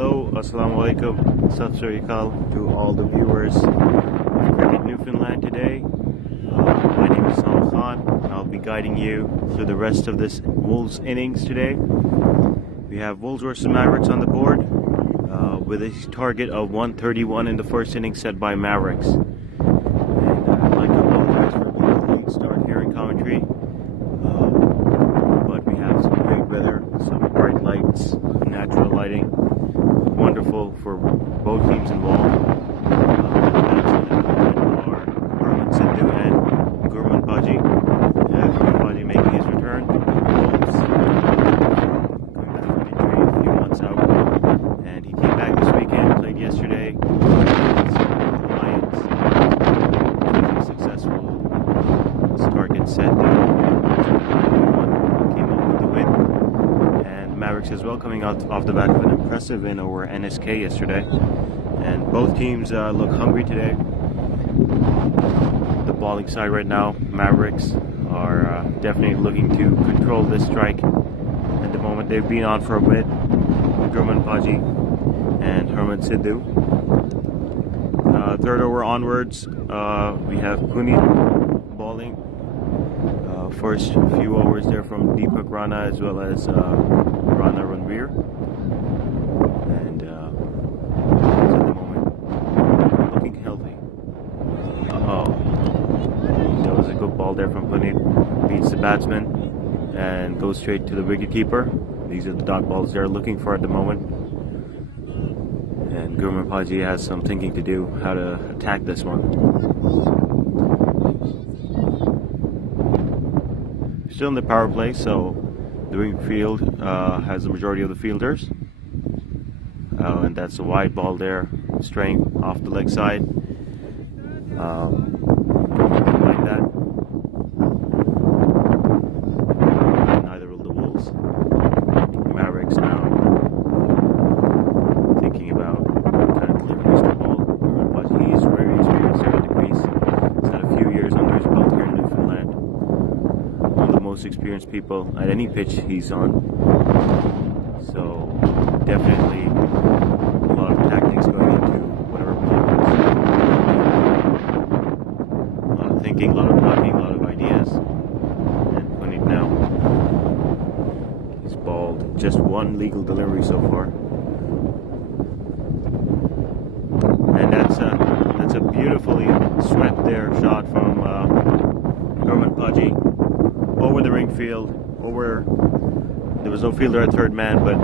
Hello, Assalamu alaikum, Sat Sri Akal to all the viewers of Cricket Newfoundland today. My name is Sam Khan and I'll be guiding you through the rest of this Wolves innings today. We have Wolves versus Mavericks on the board with a target of 131 in the first inning set by Mavericks. And I'd like to apologize for a bit of a late start here in commentary. But we have some great weather, some bright lights, natural lighting. Wonderful for both teams involved. Are Herman Sidhu and Gurman Paji. Gurman Paji making his return to the Wolves. Coming back from injury a few months out. And he came back this weekend, played yesterday. Lions. Was successful. His target set there. Came up with the win. Mavericks as well, coming out off the back of an impressive win over NSK yesterday, and both teams look hungry today. The balling side right now, Mavericks are definitely looking to control this strike. At the moment, they've been on for a bit. Gurman Paji and Herman Sidhu. Third over onwards, we have Puneet balling. First few overs there from Deepak Rana as well as Rana Ranveer, and at the moment looking healthy. That was a good ball there from Puneet. Beats the batsman and goes straight to the wicketkeeper. These are the dot balls they're looking for at the moment. And Gurman Paji has some thinking to do how to attack this one. Still in the power play, so the wing field has the majority of the fielders, and that's a wide ball there, straying off the leg side. Like that. Neither will the Wolves. Mavericks now thinking about what kind of deliveries to ball. But he's very experienced there at the crease. He's had a few years under his belt here in Newfoundland. One of the most experienced people at any pitch he's on. So definitely a lot of tactics going into whatever ball. A lot of thinking, a lot of blocking, a lot of ideas. And Puneet now, he's balled just one legal delivery so far. And that's a beautifully swept there shot from Gurman Paji. Over the ring field, there was no fielder at third man, but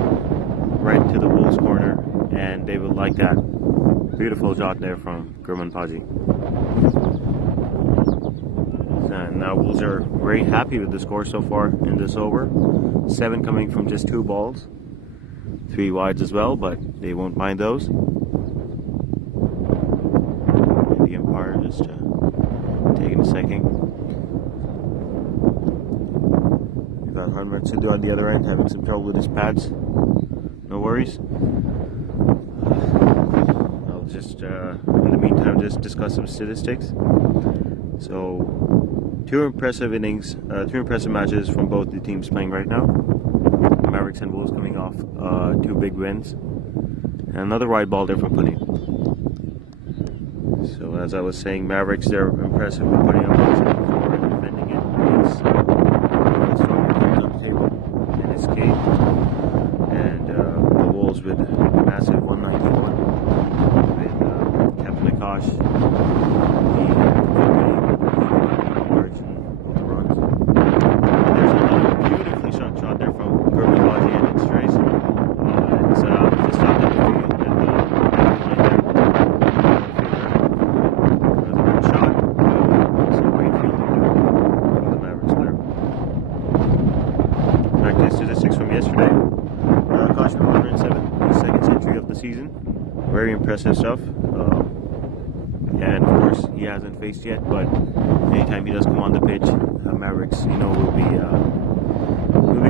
right to the Wolves corner, and they will like that. Beautiful shot there from Gurman Paji. And now Wolves are very happy with the score so far in this over. 7 coming from just 2 balls. 3 wides as well, but they won't mind those. And the umpire just taking a second. Herman Sidhu on the other end having some trouble with his pads. No worries. I'll just, in the meantime, just discuss some statistics. So, 2 impressive innings, 2 impressive matches from both the teams playing right now. Mavericks and Wolves coming off 2 big wins. And another wide ball there from Puneet. So, as I was saying, Mavericks, they're impressive with putting up points and defending it against and the Wolves with massive 191 with Captain Akash margin of the runs. There's another beautifully shot there from Gurman Paji and it's strays. It's just out in the field and the line there. That was a good shot. Some great fielding there from the Mavericks player. Back to the statistics from yesterday. Akash with 107, his second century of the season. Very impressive stuff. And of course, he hasn't faced yet, but anytime he does come on the pitch, Mavericks, will be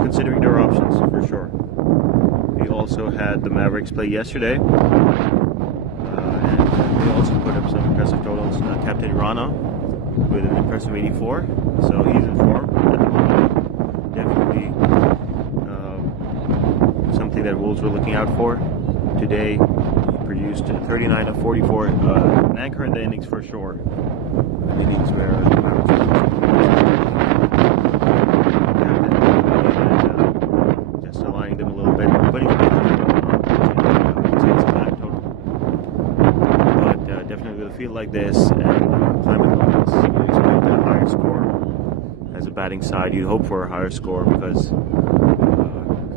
considering their options for sure. We also had the Mavericks play yesterday, and they also put up some impressive totals. Captain Rana with an impressive 84, so he's in form at the moment. Definitely something that Wolves were looking out for. today. He produced 39 of 44. An anchor in the innings for sure. Innings where the Mavericks just aligning them a little bit, putting them but definitely with a field like this and climate like this, you expect a higher score. As a batting side, you hope for a higher score because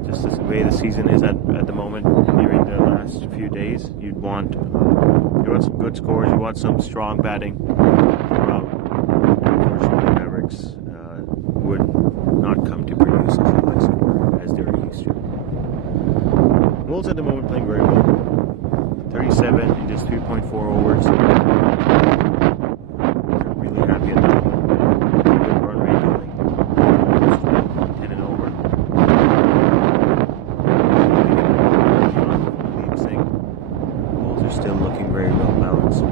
just the way the season is at the moment, during the last few days, you want some good scores, you want some strong batting throughout. Unfortunately, the Mavericks would not come to produce such a high score as they're used to. Wolves at the moment playing very well. 37 in just 3.4 overs. They're really happy at the moment. Good run rate going. 10 and over. Wolves are still looking very well balanced.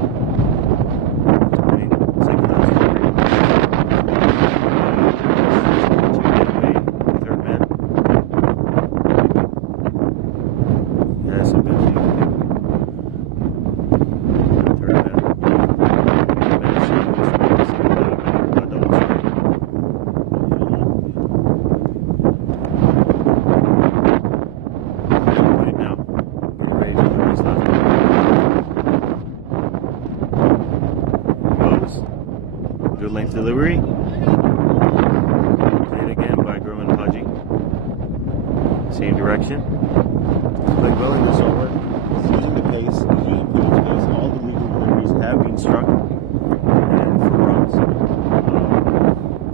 Good length delivery. Played again by Paji. Same direction. Played well in this over. Seeing the pace, seeing the pace, all the legal deliveries have been struck and for runs.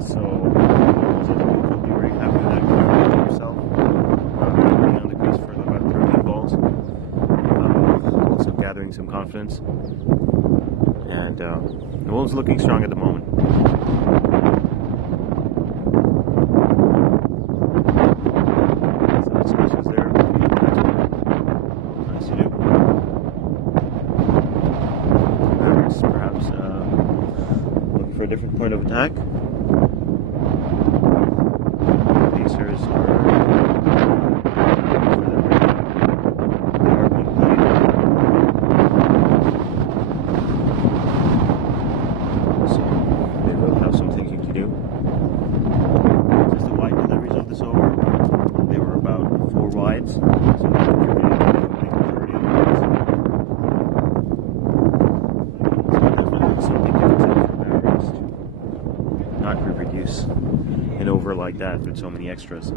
So he'll be very happy with that. Paji himself being on the crease for about 13 balls. Also gathering some confidence. And the Wolves looking strong at the moment. Some discussions there. Nice to do. Mavericks perhaps looking for a different point of attack. Pacers wides, so that contributed to the majority of the points. So definitely something to consider for Mavericks to not reproduce an over like that with so many extras.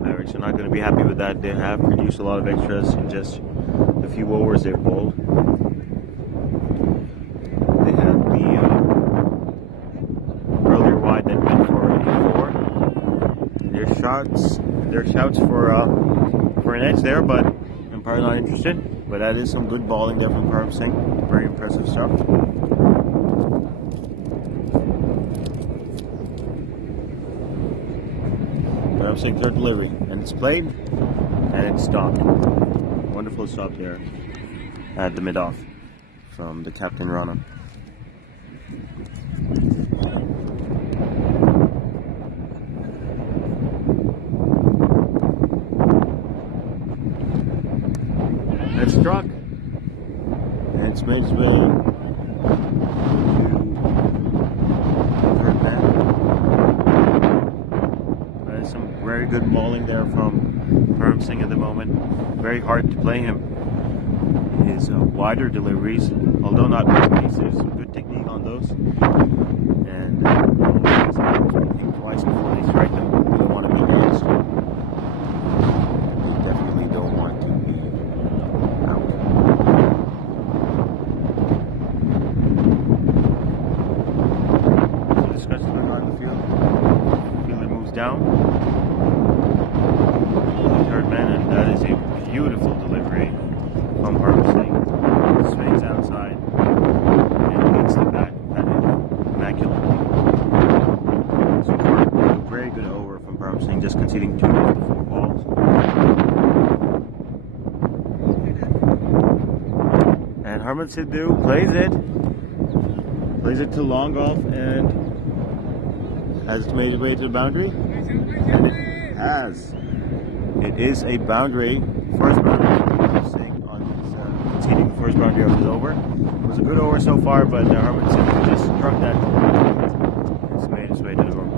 Mavericks are not going to be happy with that. They have produced a lot of extras in just the few overs they've bowled. They had the earlier wide that went for a 4. Their shouts for an edge there, but Empire not interested. But that is some good bowling there from Parv Singh. Very impressive stuff. Parv Singh third delivery, and it's played, and it's stopped. Wonderful stop there at the mid-off from the captain Rana. It's struck, and it's made its way to third man. That is some very good bowling there from Parv Singh at the moment. Very hard to play him. His wider deliveries, although not with pace, there's some good technique on those. And think twice before they strike them. They don't want to be against. They definitely don't want to be out. Harman Sidhu plays it to long off, and has it made its way to the boundary? And it has. It is a boundary, first boundary. Conceding the first boundary of his over. It was a good over so far, but Harman Sidhu just struck that. It's made its way to the room.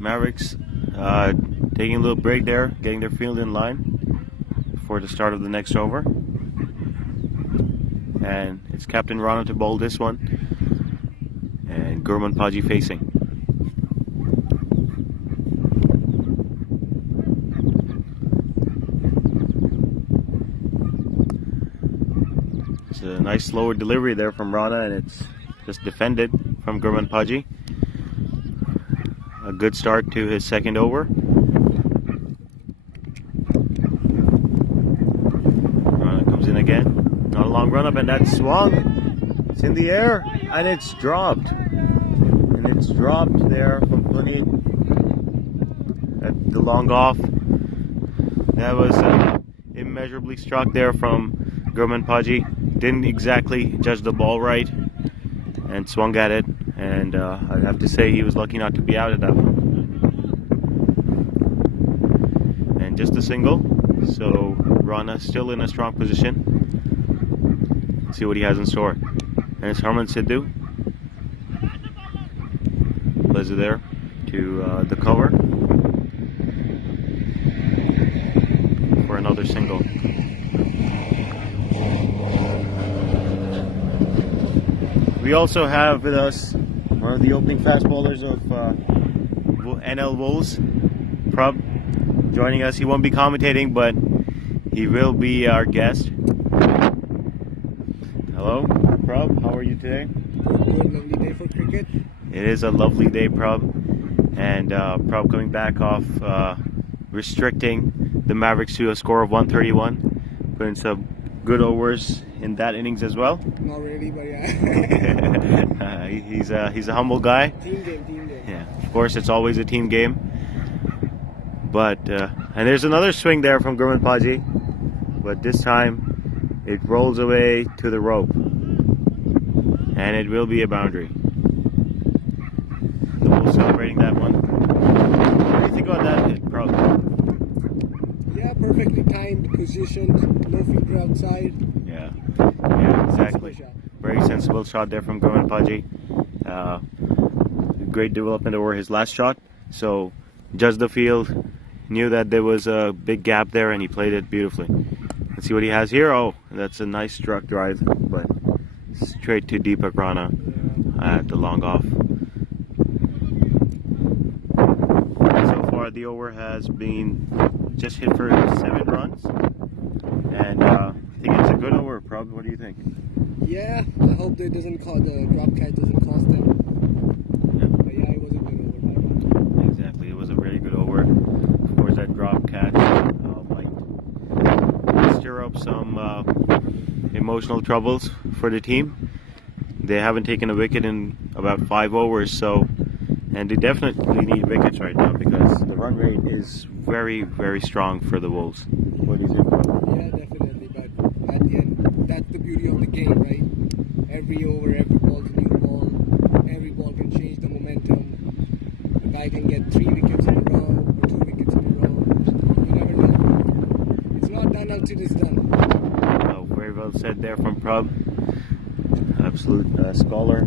Mavericks taking a little break there, getting their field in line before the start of the next over. And it's Captain Rana to bowl this one, and Gurmanpaji facing. It's a nice slower delivery there from Rana, and it's just defended from Gurmanpaji. A good start to his second over. Rana comes in again. Not a long run up, and that swung. It's in the air, and it's dropped. And it's dropped there from Puneet at the long off. That was immeasurably struck there from Gurmanpaji. Didn't exactly judge the ball right and swung at it. And I'd have to say he was lucky not to be out of that one. And just a single, so Rana still in a strong position. Let's see what he has in store. And it's Harman Sidhu. Plays it there to the cover for another single. We also have with us one of the opening fast bowlers of NL Wolves, Prab, joining us. He won't be commentating, but he will be our guest. Hello, Prab. How are you today? Good, lovely day for cricket. It is a lovely day, Prab. And Prab coming back off restricting the Mavericks to a score of 131. Putting some good overs in that innings as well. Not really, but yeah. He's a humble guy. Team game. Yeah, of course, it's always a team game. But and there's another swing there from Gurmanpaji, but this time it rolls away to the rope, and it will be a boundary. The Wolves celebrating that one. What do you think about that hit, Pro? Yeah, perfectly timed, positioned, no fielder outside. Yeah, exactly. Very sensible shot there from Gurmanpaji. Great development over his last shot. So, judged the field, knew that there was a big gap there, and he played it beautifully. Let's Let's see what he has here. Oh, that's a nice struck drive, but straight to Deepak Rana at the long off. So far, the over has been just hit for 7 runs, and I think it's a good over. Probably. What do you think? Yeah, I hope that the drop catch doesn't cost them. Yeah. But yeah, it was a good over by Rana. Exactly, it was a really good over. Of course, that drop catch might stir up some emotional troubles for the team. They haven't taken a wicket in about 5 overs, and they definitely need wickets right now because the run rate is very, very strong for the Wolves. What do you think? Yeah, definitely. But at the end, that's the beauty of the game, right? Every over, every ball's a new ball. Every ball can change the momentum. A guy can get 3 wickets in a row or 2 wickets in a row. You never know. It's not done until it's done. Oh, very well said there from Prab. Absolute scholar.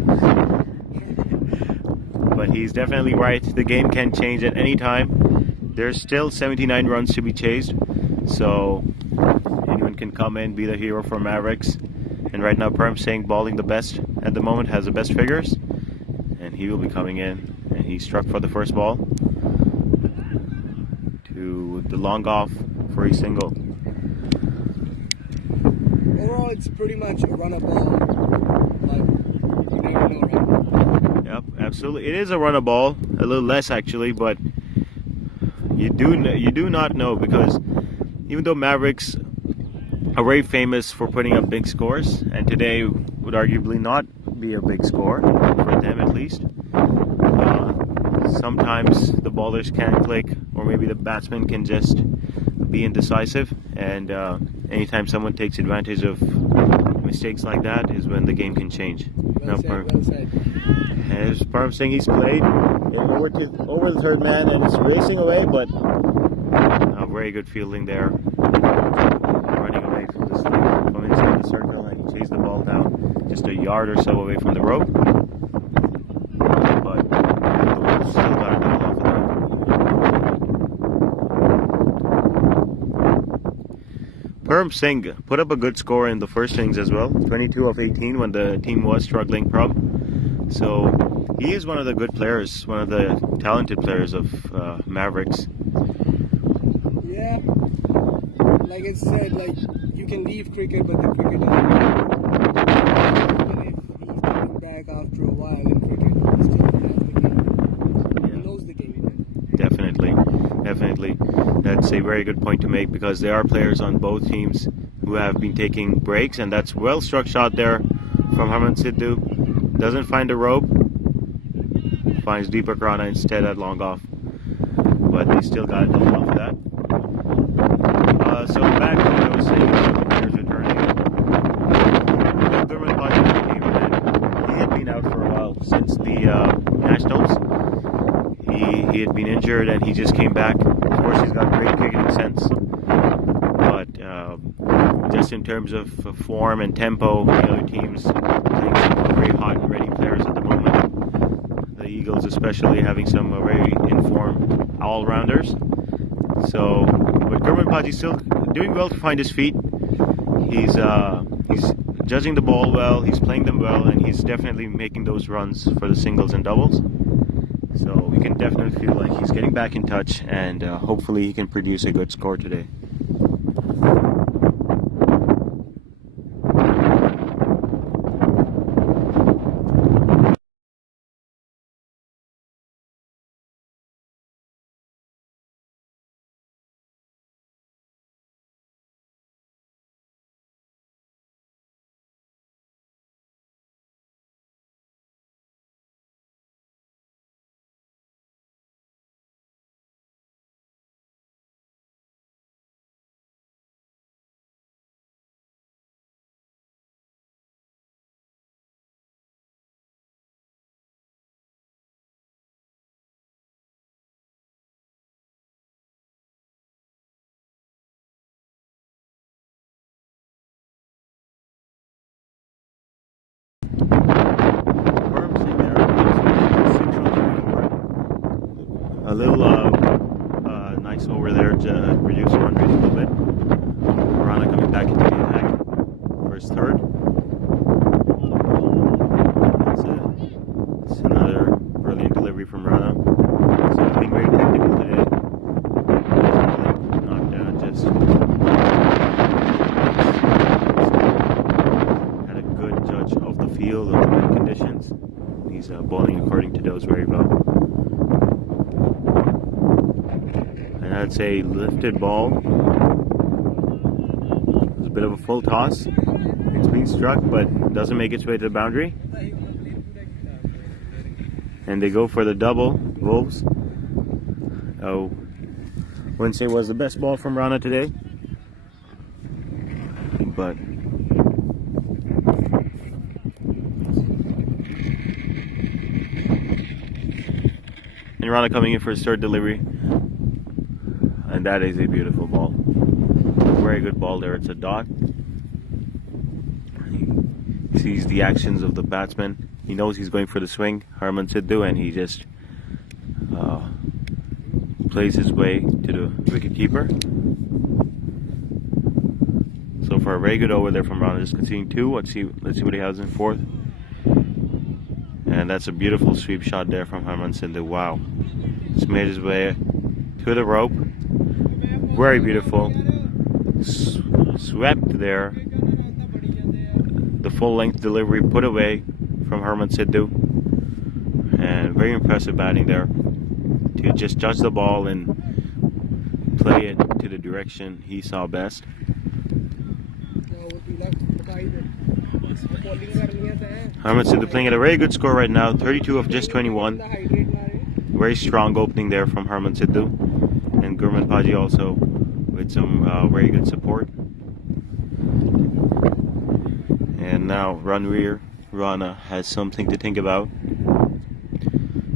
But he's definitely right. The game can change at any time. There's still 79 runs to be chased, so anyone can come in, be the hero for Mavericks. And right now, Perm saying balling the best at the moment, has the best figures, and he will be coming in. And he struck for the first ball to the long off for a single. Overall, it's pretty much a run-up ball, but you never know, right? Yep, absolutely. It is a run a ball, a little less actually, but you do not know, because even though Mavericks are very famous for putting up big scores, and today would arguably not be a big score for them at least. Sometimes the bowlers can click, or maybe the batsman can just be indecisive, and anytime someone takes advantage of mistakes like that is when the game can change. Well said. As Parm saying, he's played over the third man and it's racing away, but a very good fielding there. Running away from inside the circle, and he chased the ball down just a yard or so away from the rope. But the Wolves still got a goal off of that. Perm Singh put up a good score in the first innings as well, 22 of 18 when the team was struggling, so he is one of the good players, one of the talented players of Mavericks. Yeah, like I said, you can leave cricket, but the cricket doesn't leave you. Even if he's coming back after a while in cricket, he still has the game. He knows the game. Definitely. That's a very good point to make, because there are players on both teams who have been taking breaks, and that's well struck shot there from Harman Sidhu. Doesn't find a rope, finds Deepak Rana instead at long off, but they still got a goal off of that. So back to what I was saying about the players returning. Gurman Bhaji came in. He had been out for a while since the Nationals. He had been injured and he just came back. Of course, he's got great cricketing sense, but just in terms of form and tempo, the other teams playing some very hot and ready players at the moment. The Eagles especially having some very informed all-rounders. So, but Gurman Bhaji still doing well to find his feet. He's judging the ball well, he's playing them well, and he's definitely making those runs for the singles and doubles. So we can definitely feel like he's getting back in touch, and hopefully he can produce a good score today. A little nice over there to reduce the run rate a little bit. Rana coming back in his third. It's another brilliant delivery from Rana. So being very technical today. Not just had a good judge of the field, of the wind conditions. He's bowling according to those very well. And I'd say lifted ball. It's a bit of a full toss. It's being struck, but doesn't make its way to the boundary. And they go for the double, Wolves. Oh, wouldn't say it was the best ball from Rana today, but and Rana coming in for his third delivery, and that is a beautiful ball. Very good ball there. It's a dot. He sees the actions of the batsman. He knows he's going for the swing, Harman Sidhu, and he just plays his way to the wicket keeper. So far, a very good over there from Rana. Just conceding two. Let's see what he has in fourth. And that's a beautiful sweep shot there from Harman Sidhu. Wow, just made his way to the rope. Very beautiful. Swept there. The full length delivery put away from Harman Sidhu, and very impressive batting there to just judge the ball and play it to the direction he saw best. Harman Sidhu playing at a very good score right now, 32 of just 21. Very strong opening there from Harman Sidhu, and Gurman Paji also with some very good support. And now Rana has something to think about.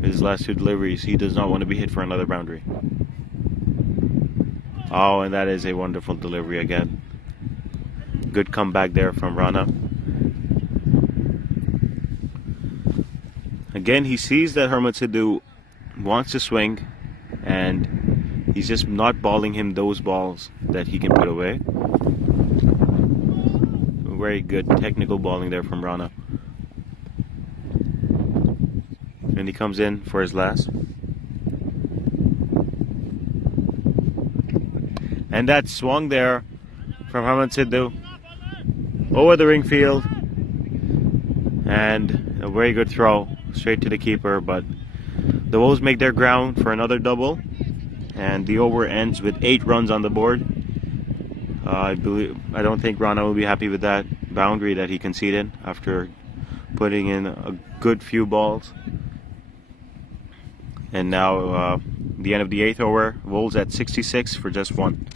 His last two deliveries, he does not want to be hit for another boundary. Oh, and that is a wonderful delivery again. Good comeback there from Rana. Again, he sees that Harman Sidhu wants to swing, and he's just not balling him those balls that he can put away. Very good technical bowling there from Rana. And he comes in for his last. And that swung there from Harman Sidhu over the ring field. And a very good throw straight to the keeper. But the Wolves make their ground for another double. And the over ends with 8 runs on the board. I don't think Rana will be happy with that boundary that he conceded after putting in a good few balls. And now the end of the 8th over, Wolves at 66 for just 1.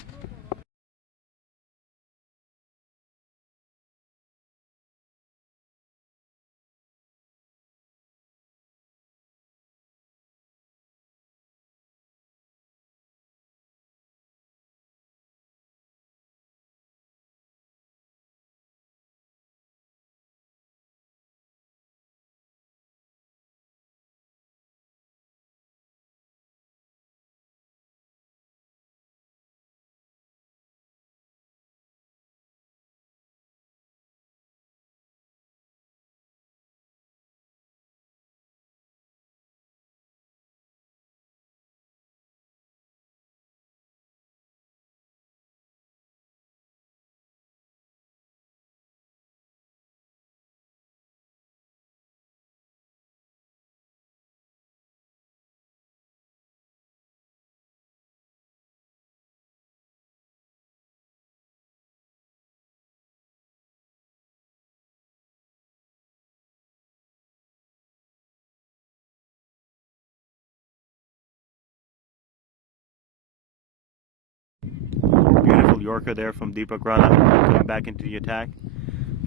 Beautiful Yorker there from Deepak Rana, coming back into the attack.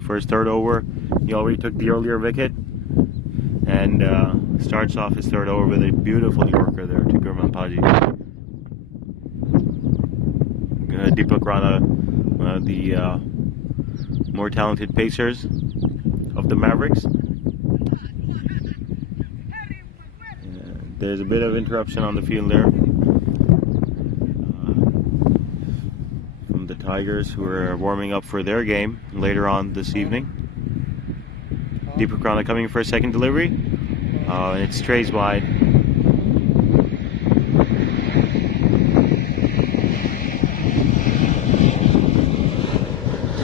First third over, he already took the earlier wicket, and starts off his third over with a beautiful Yorker there to Gurman Paji. Deepak Rana, one of the more talented pacers of the Mavericks. There's a bit of interruption on the field there. From the top. Tigers, who are warming up for their game later on this evening. Deepak Rana coming for a second delivery, and it strays wide.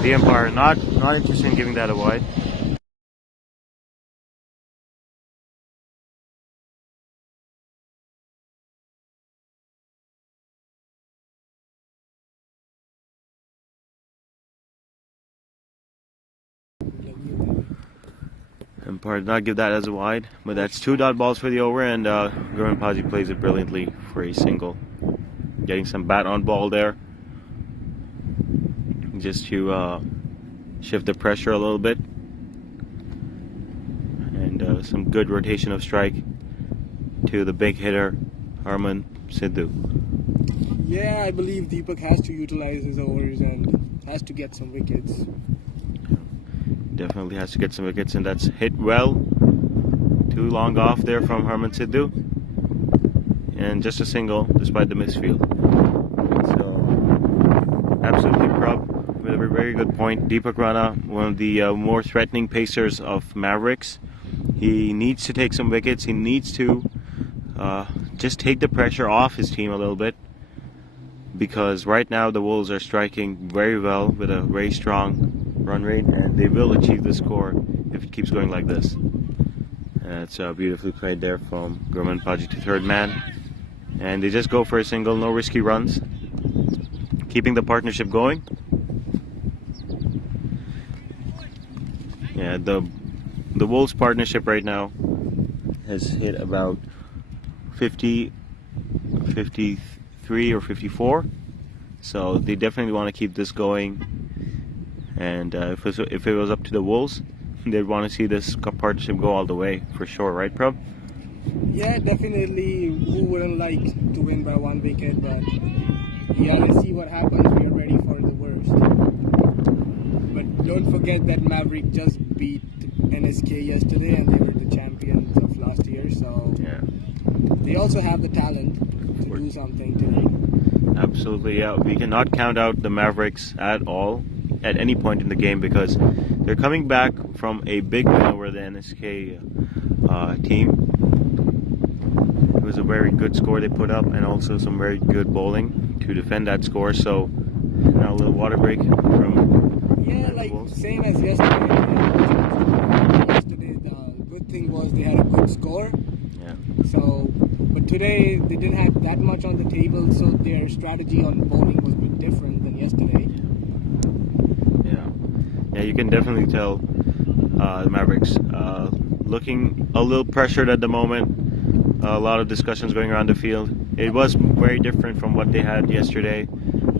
The umpire not interested in giving that a wide. Umpire did not give that as a wide, but that's 2 dot balls for the over, and Gurman Paji plays it brilliantly for a single. Getting some bat on ball there, just to shift the pressure a little bit, and some good rotation of strike to the big hitter Harman Sidhu. Yeah, I believe Deepak has to utilize his overs and has to get some wickets. Definitely has to get some wickets, and that's hit well. Too long off there from Harman Sidhu, and just a single despite the misfield. So absolutely proud with a very good point. Deepak Rana, one of the more threatening pacers of Mavericks. He needs to take some wickets. He needs to just take the pressure off his team a little bit, because right now the Wolves are striking very well with a very strong run rate, and they will achieve the score if it keeps going like this. That's beautifully played there from Gurman Paji to third man, and they just go for a single, no risky runs, keeping the partnership going. Yeah, the Wolves partnership right now has hit about 50, 53 or 54, so they definitely want to keep this going. And if it was up to the Wolves, they'd want to see this partnership go all the way for sure, right, Prab? Yeah, definitely. Who wouldn't like to win by 1 wicket? But yeah, let's see what happens. We are ready for the worst. But don't forget that Maverick just beat NSK yesterday, and they were the champions of last year. So yeah, they also have the talent to do something today. Absolutely, yeah. We cannot count out the Mavericks at all at any point in the game, because they're coming back from a big win over the NSK team. It was a very good score they put up, and also some very good bowling to defend that score. So now a little water break from like same as yesterday. Yesterday the good thing was they had a good score. Yeah. So, but today they didn't have that much on the table, so their strategy on bowling was a bit different than yesterday. Yeah, you can definitely tell the Mavericks looking a little pressured at the moment. A lot of discussions going around the field. It was very different from what they had yesterday.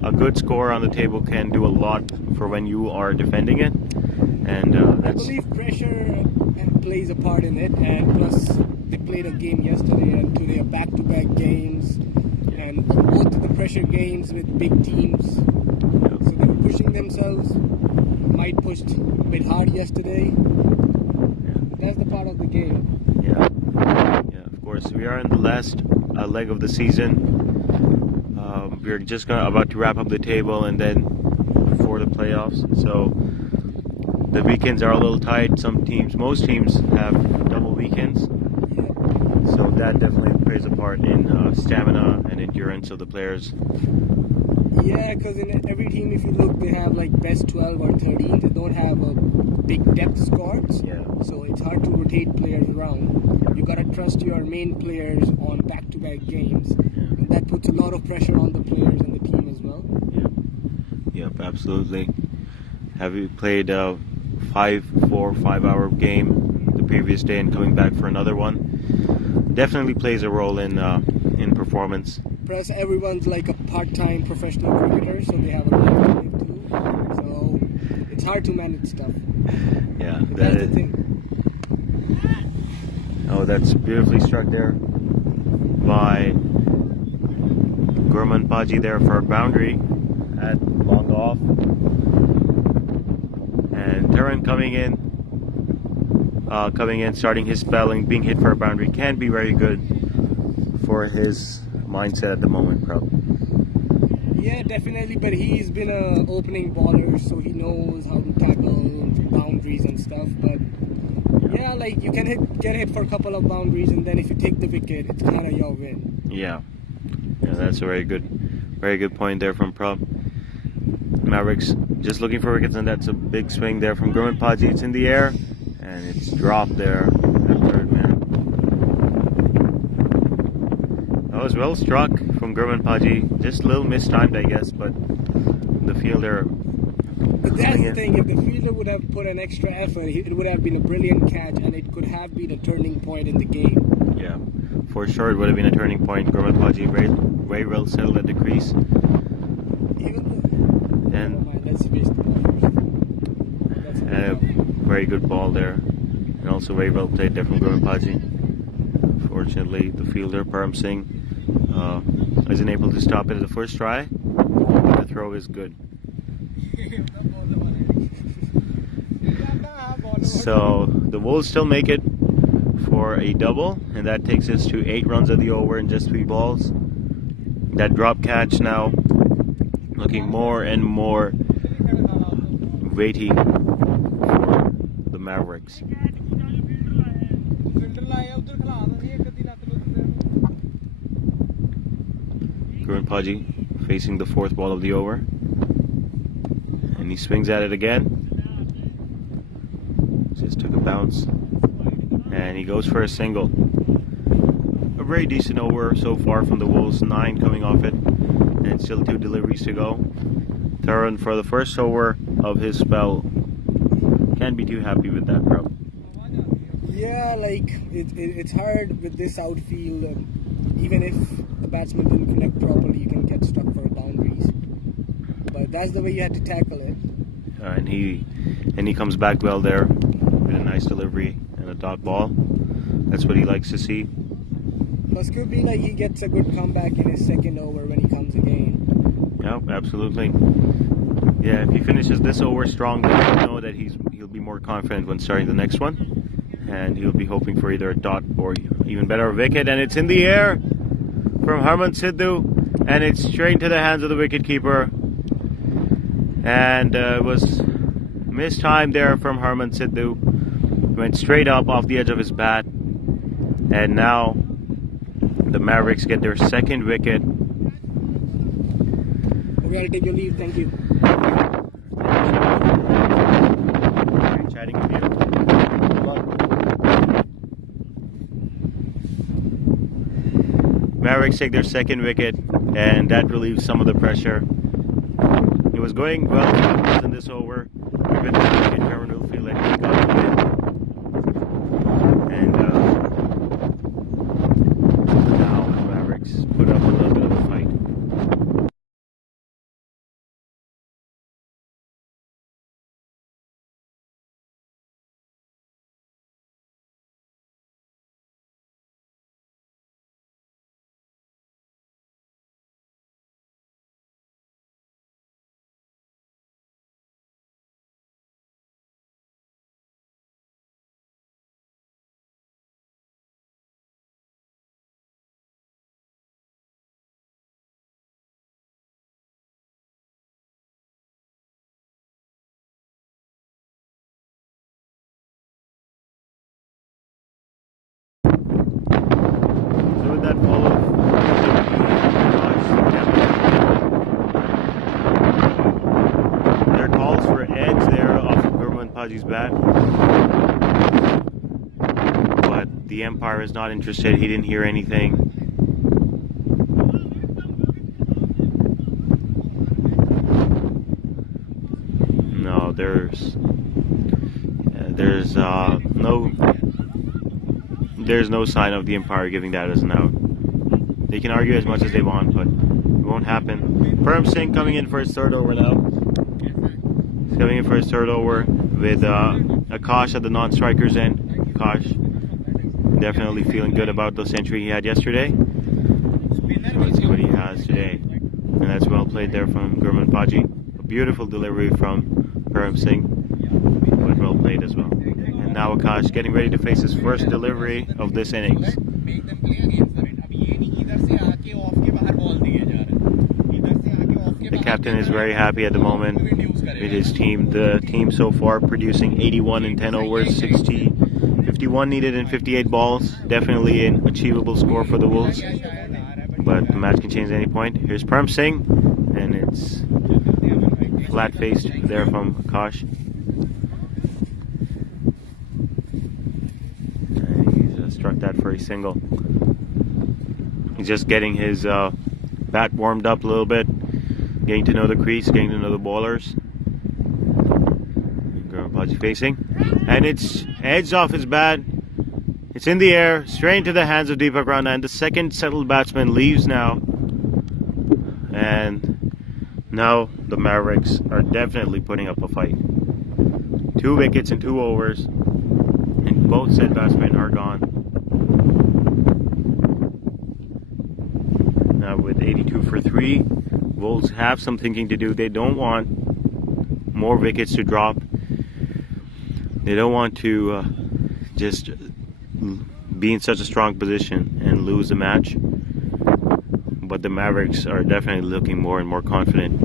A good score on the table can do a lot for when you are defending it, and I believe pressure plays a part in it, and plus they played a game yesterday and today are back-to-back games, and both of the pressure games with big teams. So they were pushing themselves. Might pushed a bit hard yesterday. That's the part of the game. Yeah, of course. We are in the last leg of the season. We're just about to wrap up the table, and then for the playoffs. So the weekends are a little tight. Most teams have double weekends. Yeah. So that definitely plays a part in stamina and endurance of the players. Yeah, because in every team, if you look, they have like best 12 or 13. They don't have a big depth squads. Yeah. So it's hard to rotate players around. You gotta trust your main players on back-to-back games. Yeah. And that puts a lot of pressure on the players and the team as well. Yep, absolutely. Have you played a 5-hour game the previous day and coming back for another one? Definitely plays a role in performance. Plus, everyone's like a part-time professional cricketer, so they have a life to live too. So it's hard to manage stuff. Yeah, That's the thing. Oh, that's beautifully struck there by Gurman Paji there for a boundary at long off. And Taran coming in, starting his spell and being hit for a boundary can be very good for his mindset at the moment, probably. Yeah, definitely, but he's been a opening baller, so he knows how to tackle boundaries and stuff. But yeah, like you can get hit for a couple of boundaries, and then if you take the wicket, it's kind of your win. Yeah, that's a very good point there from Prab. Mavericks just looking for wickets, and that's a big swing there from Gurman Paji. It's in the air, and it's dropped there at third man. That was well struck from Gurman Paji. Just a little mistimed, I guess, but the fielder. But that's the thing, if the fielder would have put an extra effort, it would have been a brilliant catch, and it could have been a turning point in the game. Yeah, for sure it would have been a turning point. Gurman Paji very well settled at the crease. Very good ball there, and also very well played there from Gurman Paji. Fortunately, the fielder Param Singh isn't able to stop it at the first try, but the throw is good. So the Wolves still make it for a double, and that takes us to 8 runs of the over in just 3 balls. That drop catch now looking more and more weighty for the Mavericks. Gurman Paji facing the 4th ball of the over, and he swings at it again. Just took a bounce, and he goes for a single. A very decent over so far from the Wolves, 9 coming off it, and still 2 deliveries to go. Tharan for the first over of his spell. Can't be too happy with that, bro. Yeah, like it's hard with this outfield. Even if the batsman didn't connect properly, you can get stuck for boundaries. But that's the way you had to tackle it. And he comes back well there with a nice delivery and a dot ball. That's what he likes to see. Plus, could be like he gets a good comeback in his second over when he comes again. Yeah, absolutely. Yeah, if he finishes this over strong, then he'll know that he'll be more confident when starting the next one, and he'll be hoping for either a dot or even better a wicket. And it's in the air from Harman Sidhu, and it's straight to the hands of the wicketkeeper. And it was mistimed there from Harman Sidhu. Went straight up off the edge of his bat, and now the Mavericks get their 2nd wicket. Okay, I'll take your leave. Thank you. Great chatting with you. Mavericks take their 2nd wicket, and that relieves some of the pressure. It was going well in this over. With the wicket, Cameron will feel like he got the win. And now the Mavericks put up a little bit of a fight. So with that follow, there calls for edge there off of Gurman Paji's bat, but the umpire is not interested. He didn't hear anything. No, there's no sign of the umpire giving that as an out. They can argue as much as they want, but it won't happen. Param Singh coming in for his 3rd over now. He's coming in for his 3rd over with Akash at the non-strikers end. Akash definitely feeling good about the century he had yesterday. So let's see what he has today. And that's well played there from Gurman Paji. A beautiful delivery from Param Singh, but well played as well. And now Akash getting ready to face his first delivery of this innings. The captain is very happy at the moment with his team. The team so far producing 81 in 10 overs, 51 needed in 58 balls. Definitely an achievable score for the Wolves. But the match can change at any point. Here's Param Singh, and it's flat-faced there from Akash. And he's struck that for a single. He's just getting his bat warmed up a little bit, getting to know the crease, getting to know the ballers. Gurman facing, and it's edged off his bat. It's in the air, straight into the hands of Deepak Rana, and the second settled batsman leaves now. And now the Mavericks are definitely putting up a fight. 2 wickets in 2 overs, and both set batsmen are gone. Now with 82 for 3, Wolves have some thinking to do. They don't want more wickets to drop. They don't want to just be in such a strong position and lose the match. But the Mavericks are definitely looking more and more confident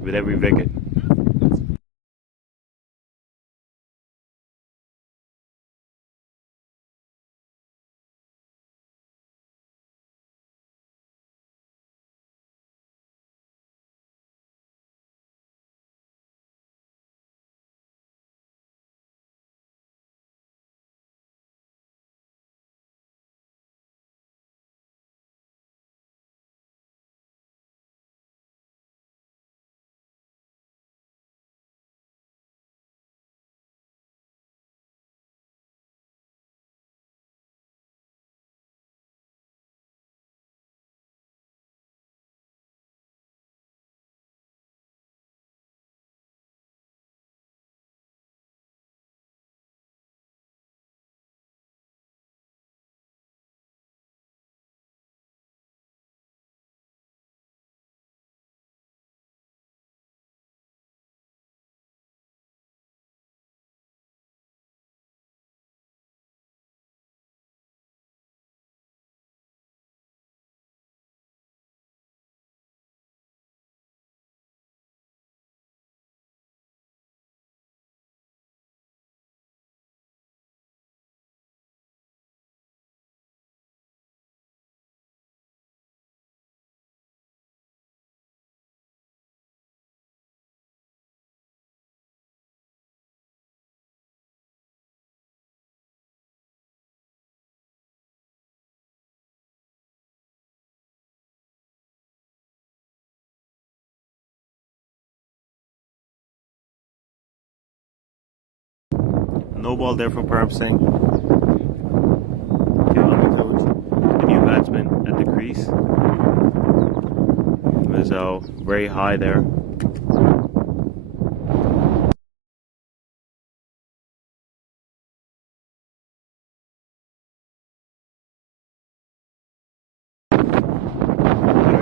with every wicket. No ball there from Param Singh. The new batsman at the crease. Was very high there.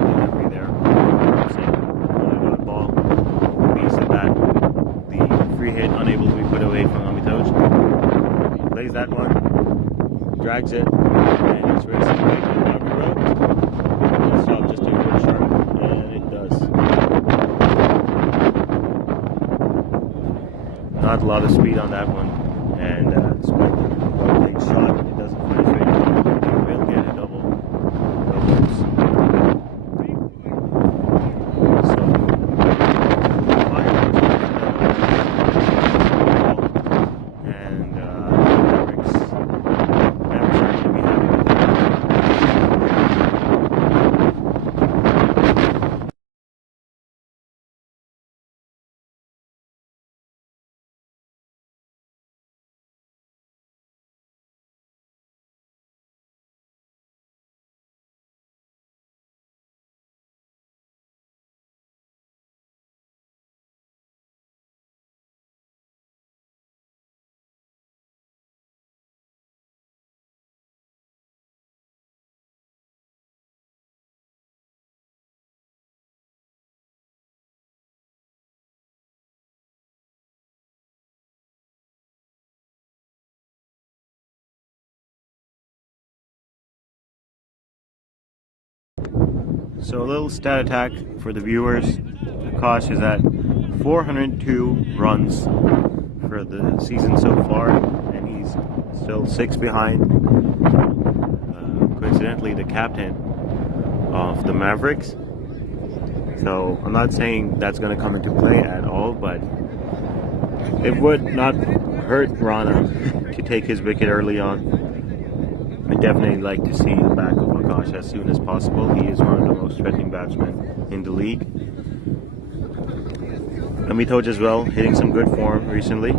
Delivery there. Param Singh on a dot ball. Beats the bat. The free hit unable to be put away from Amitoj. Plays that one. Drags it. And it's racing away to the boundary road. Let's stop just to go sharp. And it does. Not a lot of speed on that one. And well-played shot. It doesn't penetrate. They will get a double. So a little stat attack for the viewers. Akash is at 402 runs for the season so far, and he's still 6 behind. Coincidentally, the captain of the Mavericks. So I'm not saying that's going to come into play at all, but it would not hurt Rana to take his wicket early on. I definitely like to see the back of Akash as soon as possible. He is one of the most threatening batsmen in the league. Amitoj as well, hitting some good form recently.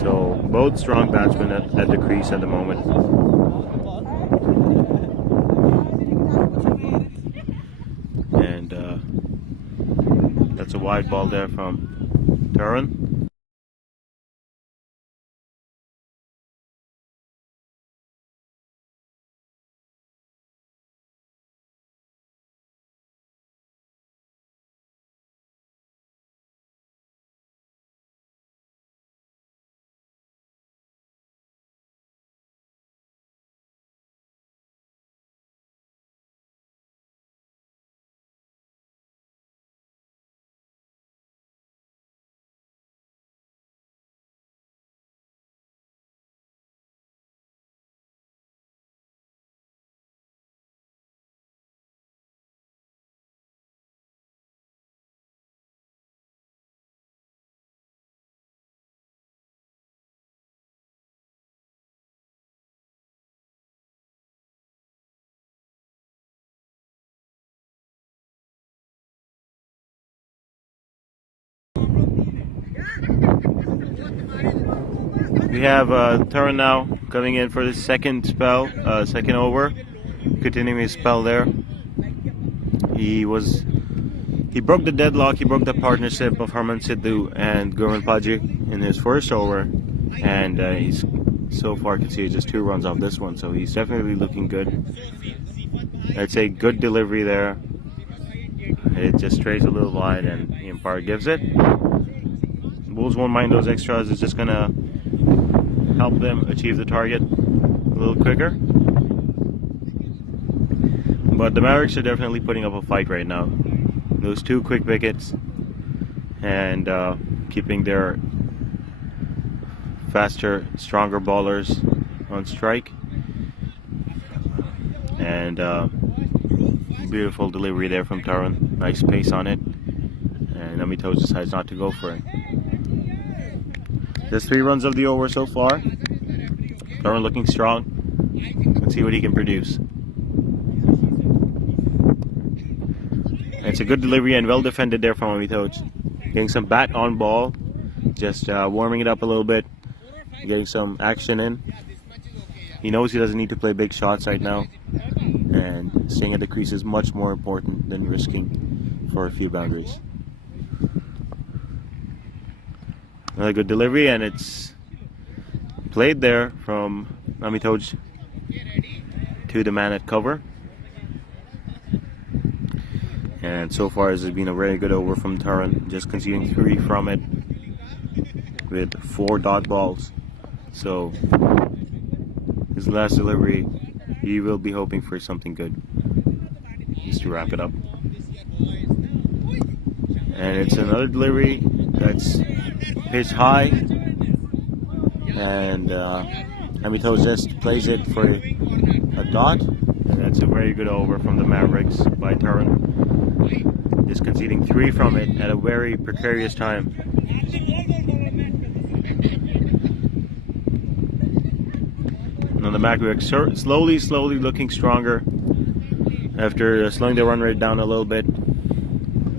So both strong batsmen at the crease at the moment. And that's a wide ball there from Taran. We have Taran now coming in for the second spell, second over, continuing his spell there. He broke the deadlock, he broke the partnership of Harman Sidhu and Gurman Paji in his first over, and he's so far conceded just 2 runs off this one, so he's definitely looking good. I'd say good delivery there. It just strays a little wide and the umpire gives it. Bulls won't mind those extras. It's just gonna help them achieve the target a little quicker. But the Mavericks are definitely putting up a fight right now. Those 2 quick wickets and keeping their faster, stronger bowlers on strike. And beautiful delivery there from Taran. Nice pace on it. And Amitoj decides not to go for it. There's 3 runs of the over so far. Taran looking strong. Let's see what he can produce. And it's a good delivery and well defended there from Amitoj. Getting some bat on ball. Just warming it up a little bit. Getting some action in. He knows he doesn't need to play big shots right now. And staying at the crease is much more important than risking for a few boundaries. Another good delivery, and it's played there from Amitoj to the man at cover. And so far this has been a very good over from Taran, just conceding 3 from it with 4 dot balls. So his last delivery, he will be hoping for something good, just to wrap it up. And it's another delivery that's pitched high, and Amitoj just plays it for a dot, and that's a very good over from the Mavericks by Taran. Just conceding 3 from it at a very precarious time. And on the Mavericks slowly looking stronger after slowing the run rate down a little bit.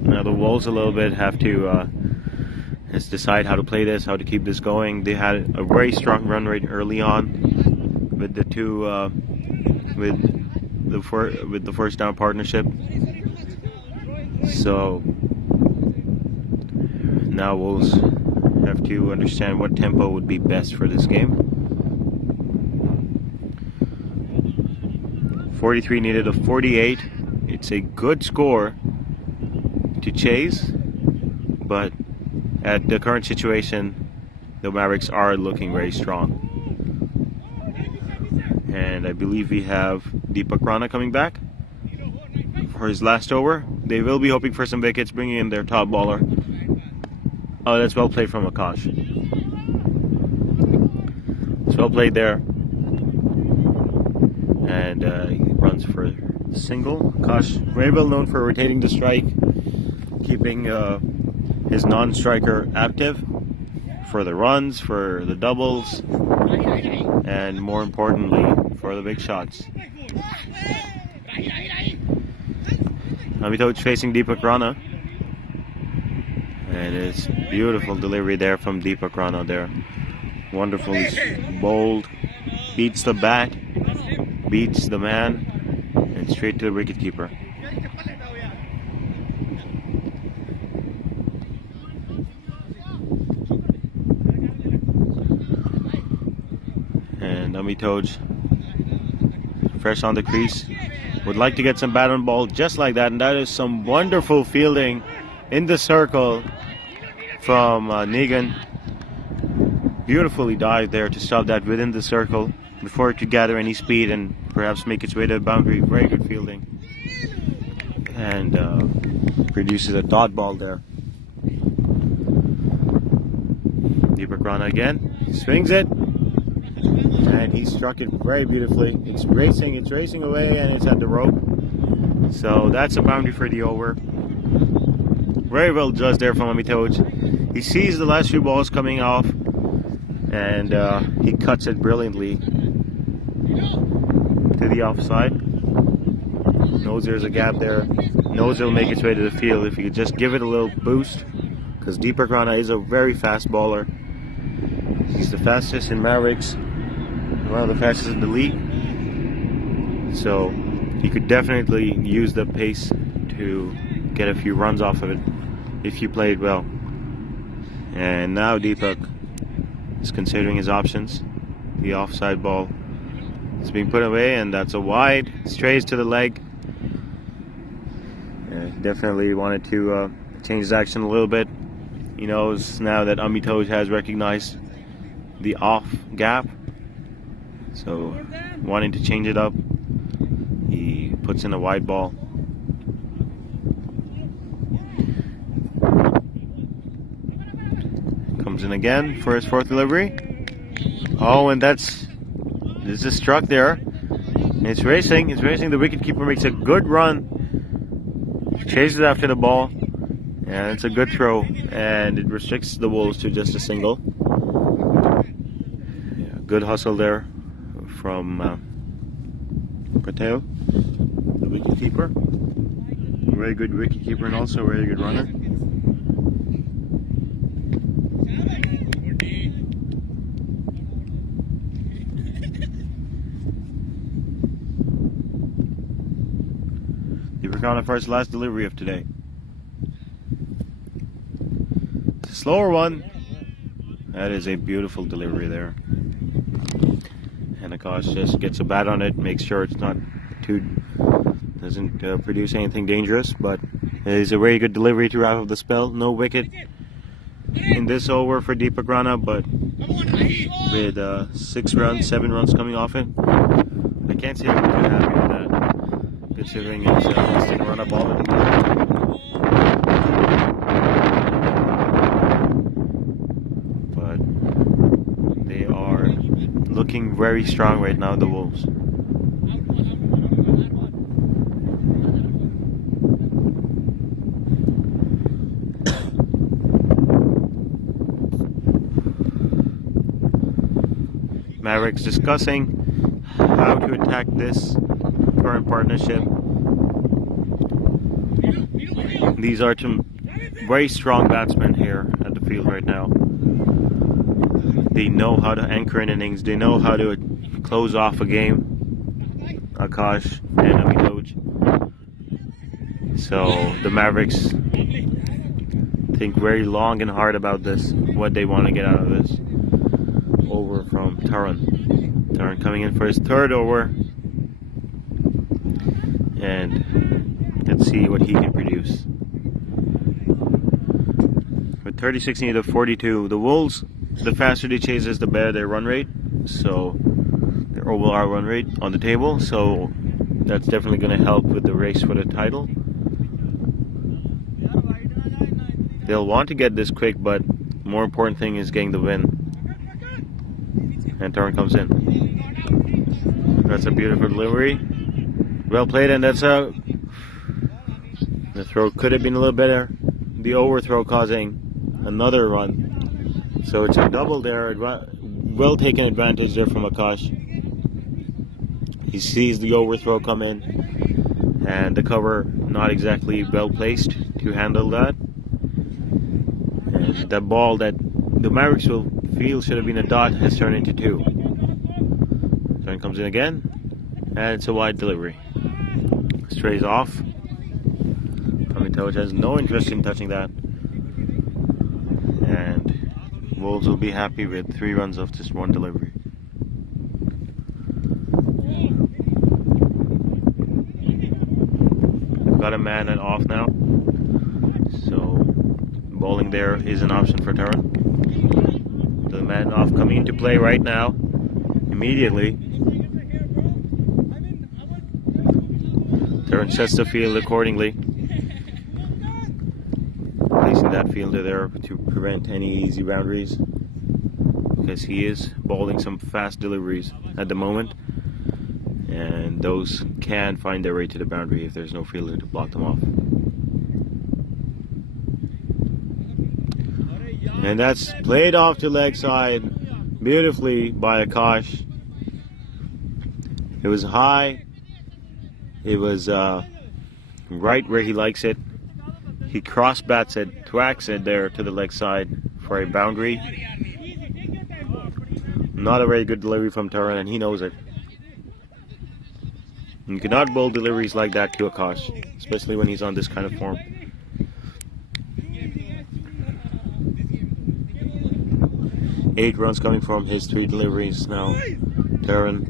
Now the Wolves a little bit have to just decide how to play this, how to keep this going. They had a very strong run rate early on with the 2 with the first down partnership. So now Wolves have to understand what tempo would be best for this game. 43 needed of 48. It's a good score to chase, but at the current situation, the Mavericks are looking very strong. And I believe we have Deepak Rana coming back. for his last over. They will be hoping for some wickets, bringing in their top bowler. Oh, that's well played from Akash. It's well played there. And he runs for a single. Akash, very well known for rotating the strike, keeping his non-striker active for the runs, for the doubles, and more importantly, for the big shots. Amitoj facing Deepak Rana. And it's beautiful delivery there from Deepak Rana there. Wonderful, bold, beats the bat, beats the man, and straight to the wicketkeeper. And Amitoj, fresh on the crease, would like to get some bat on ball just like that, and that is some wonderful fielding in the circle from Negan. Beautifully dived there to stop that within the circle before it could gather any speed and perhaps make its way to the boundary. Very good fielding, and produces a dot ball there. Deepak Rana again swings it, and he struck it very beautifully. It's racing away, and it's at the rope. So that's a boundary for the over. Very well judged there from Amitoj. He sees the last few balls coming off, and he cuts it brilliantly to the offside. Knows there's a gap there. Knows it'll make its way to the field if he could just give it a little boost, because Deepak Rana is a very fast bowler. He's the fastest in Mavericks, one of the fastest in the league. So he could definitely use the pace to get a few runs off of it if you played well. And now Deepak is considering his options. The offside ball is being put away, and that's a wide, strays to the leg. Definitely wanted to change his action a little bit. He knows now that Amitoj has recognized the off gap, so wanting to change it up, he puts in a wide ball. Comes in again for his fourth delivery. Oh, and this is struck there. It's racing. The wicketkeeper makes a good run, chases after the ball, and it's a good throw, and it restricts the Wolves to just a single. Yeah, good hustle there from Patel, the wicketkeeper. Very good wicketkeeper and also a very good runner. Deepak Rana for his last delivery of today. It's a slower one. That is a beautiful delivery there. And Akash just gets a bat on it, makes sure it's not doesn't produce anything dangerous, but it is a very good delivery to wrap up the spell. No wicket in this over for Deepak Rana, but with 7 runs coming off it, I can't say I'm too happy with that, considering it's a run up already. But they are looking very strong right now, the Wolves. Mavericks discussing how to attack this current partnership. These are two very strong batsmen here at the field right now. They know how to anchor in innings. They know how to close off a game. Akash and Amitoj. So the Mavericks think very long and hard about this, what they want to get out of this. Over from Taran. Taran coming in for his third over. And let's see what he can produce. With 36 needed to 42, the Wolves, the faster they chase is the better their run rate. So their overall run rate on the table. So That's definitely going to help with the race for the title. They'll want to get this quick, but more important thing is getting the win. And Taran comes in. That's a beautiful delivery. Well played, and that's a... The throw could have been a little better. The overthrow causing another run. So it's a double there. Well taken advantage there from Akash. He sees the overthrow come in, and the cover not exactly well placed to handle that. And the ball that the Mavericks will feel should have been a dot has turned into 2. Turn comes in again, and it's a wide delivery. Strays off. Tomitowicz has no interest in touching that. And Wolves will be happy with 3 runs off just 1 delivery. We've got a man at off now. So bowling there is an option for Taran. The man off coming into play right now. Immediately. Taran sets the field accordingly. Placing that fielder there to prevent any easy boundaries, because he is bowling some fast deliveries at the moment, and those can find their way to the boundary if there's no fielder to block them off. And that's played off to leg side beautifully by Akash. It was high. It was right where he likes it. He cross bats it, twacks it there to the leg side for a boundary. Not a very good delivery from Taran, and he knows it. You cannot bowl deliveries like that to Akash, especially when he's on this kind of form. Eight runs coming from his 3 deliveries now. Taran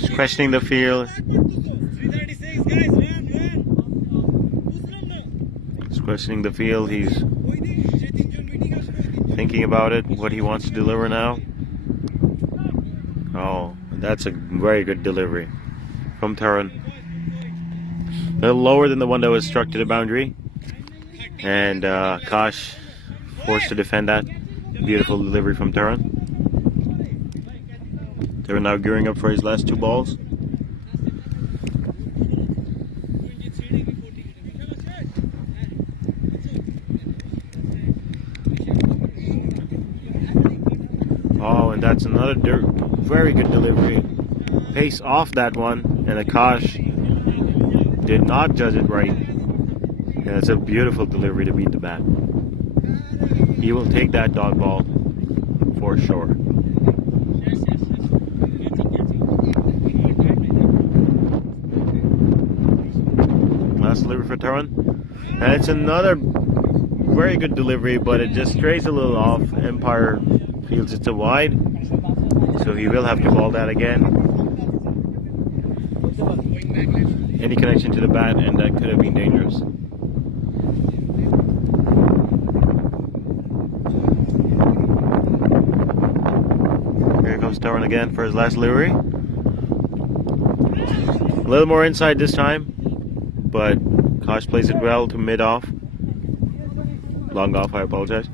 is questioning the field. He's questioning the field. He's thinking about it, what he wants to deliver now. Oh, that's a very good delivery from Taran. A little lower than the one that was struck to the boundary. And Akash forced to defend that. Beautiful delivery from Taran. Taran now gearing up for his last 2 balls. Oh, and that's another very good delivery. Pace off that one, and Akash did not judge it right. And it's a beautiful delivery to beat the bat. He will take that dog ball for sure. Last delivery for Taran. And it's another very good delivery, but it just strays a little off. Empire feels it's a wide, so he will have to ball that again. Any connection to the bat, and that could have been dangerous. Here comes Taran again for his last delivery. A little more inside this time, but Kosh plays it well to mid-off. Long off, I apologize.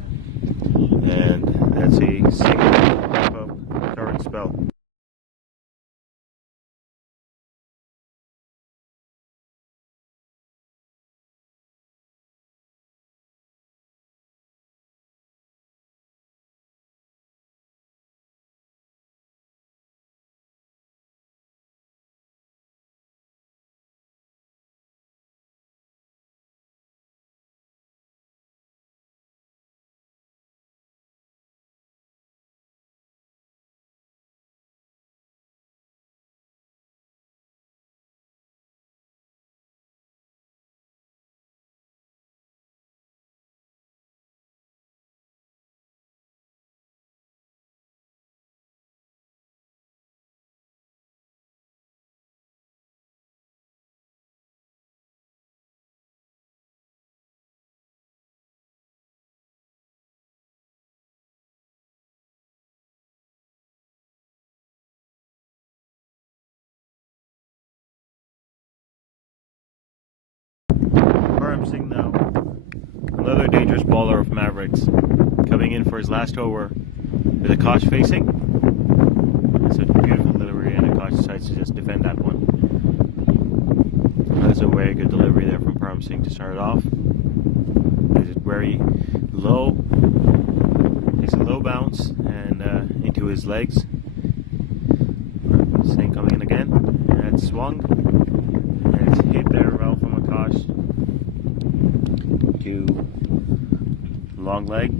And that's a single Taran spell. Parmsing now. Another dangerous bowler of Mavericks. Coming in for his last over with Akash facing. It's a beautiful delivery, and Akash decides to just defend that one. That's a very good delivery there from Parmsing to start off. It's very low. Takes a low bounce and into his legs. Singh coming in again, and it's swung, and it's hit there well from Akash to long leg.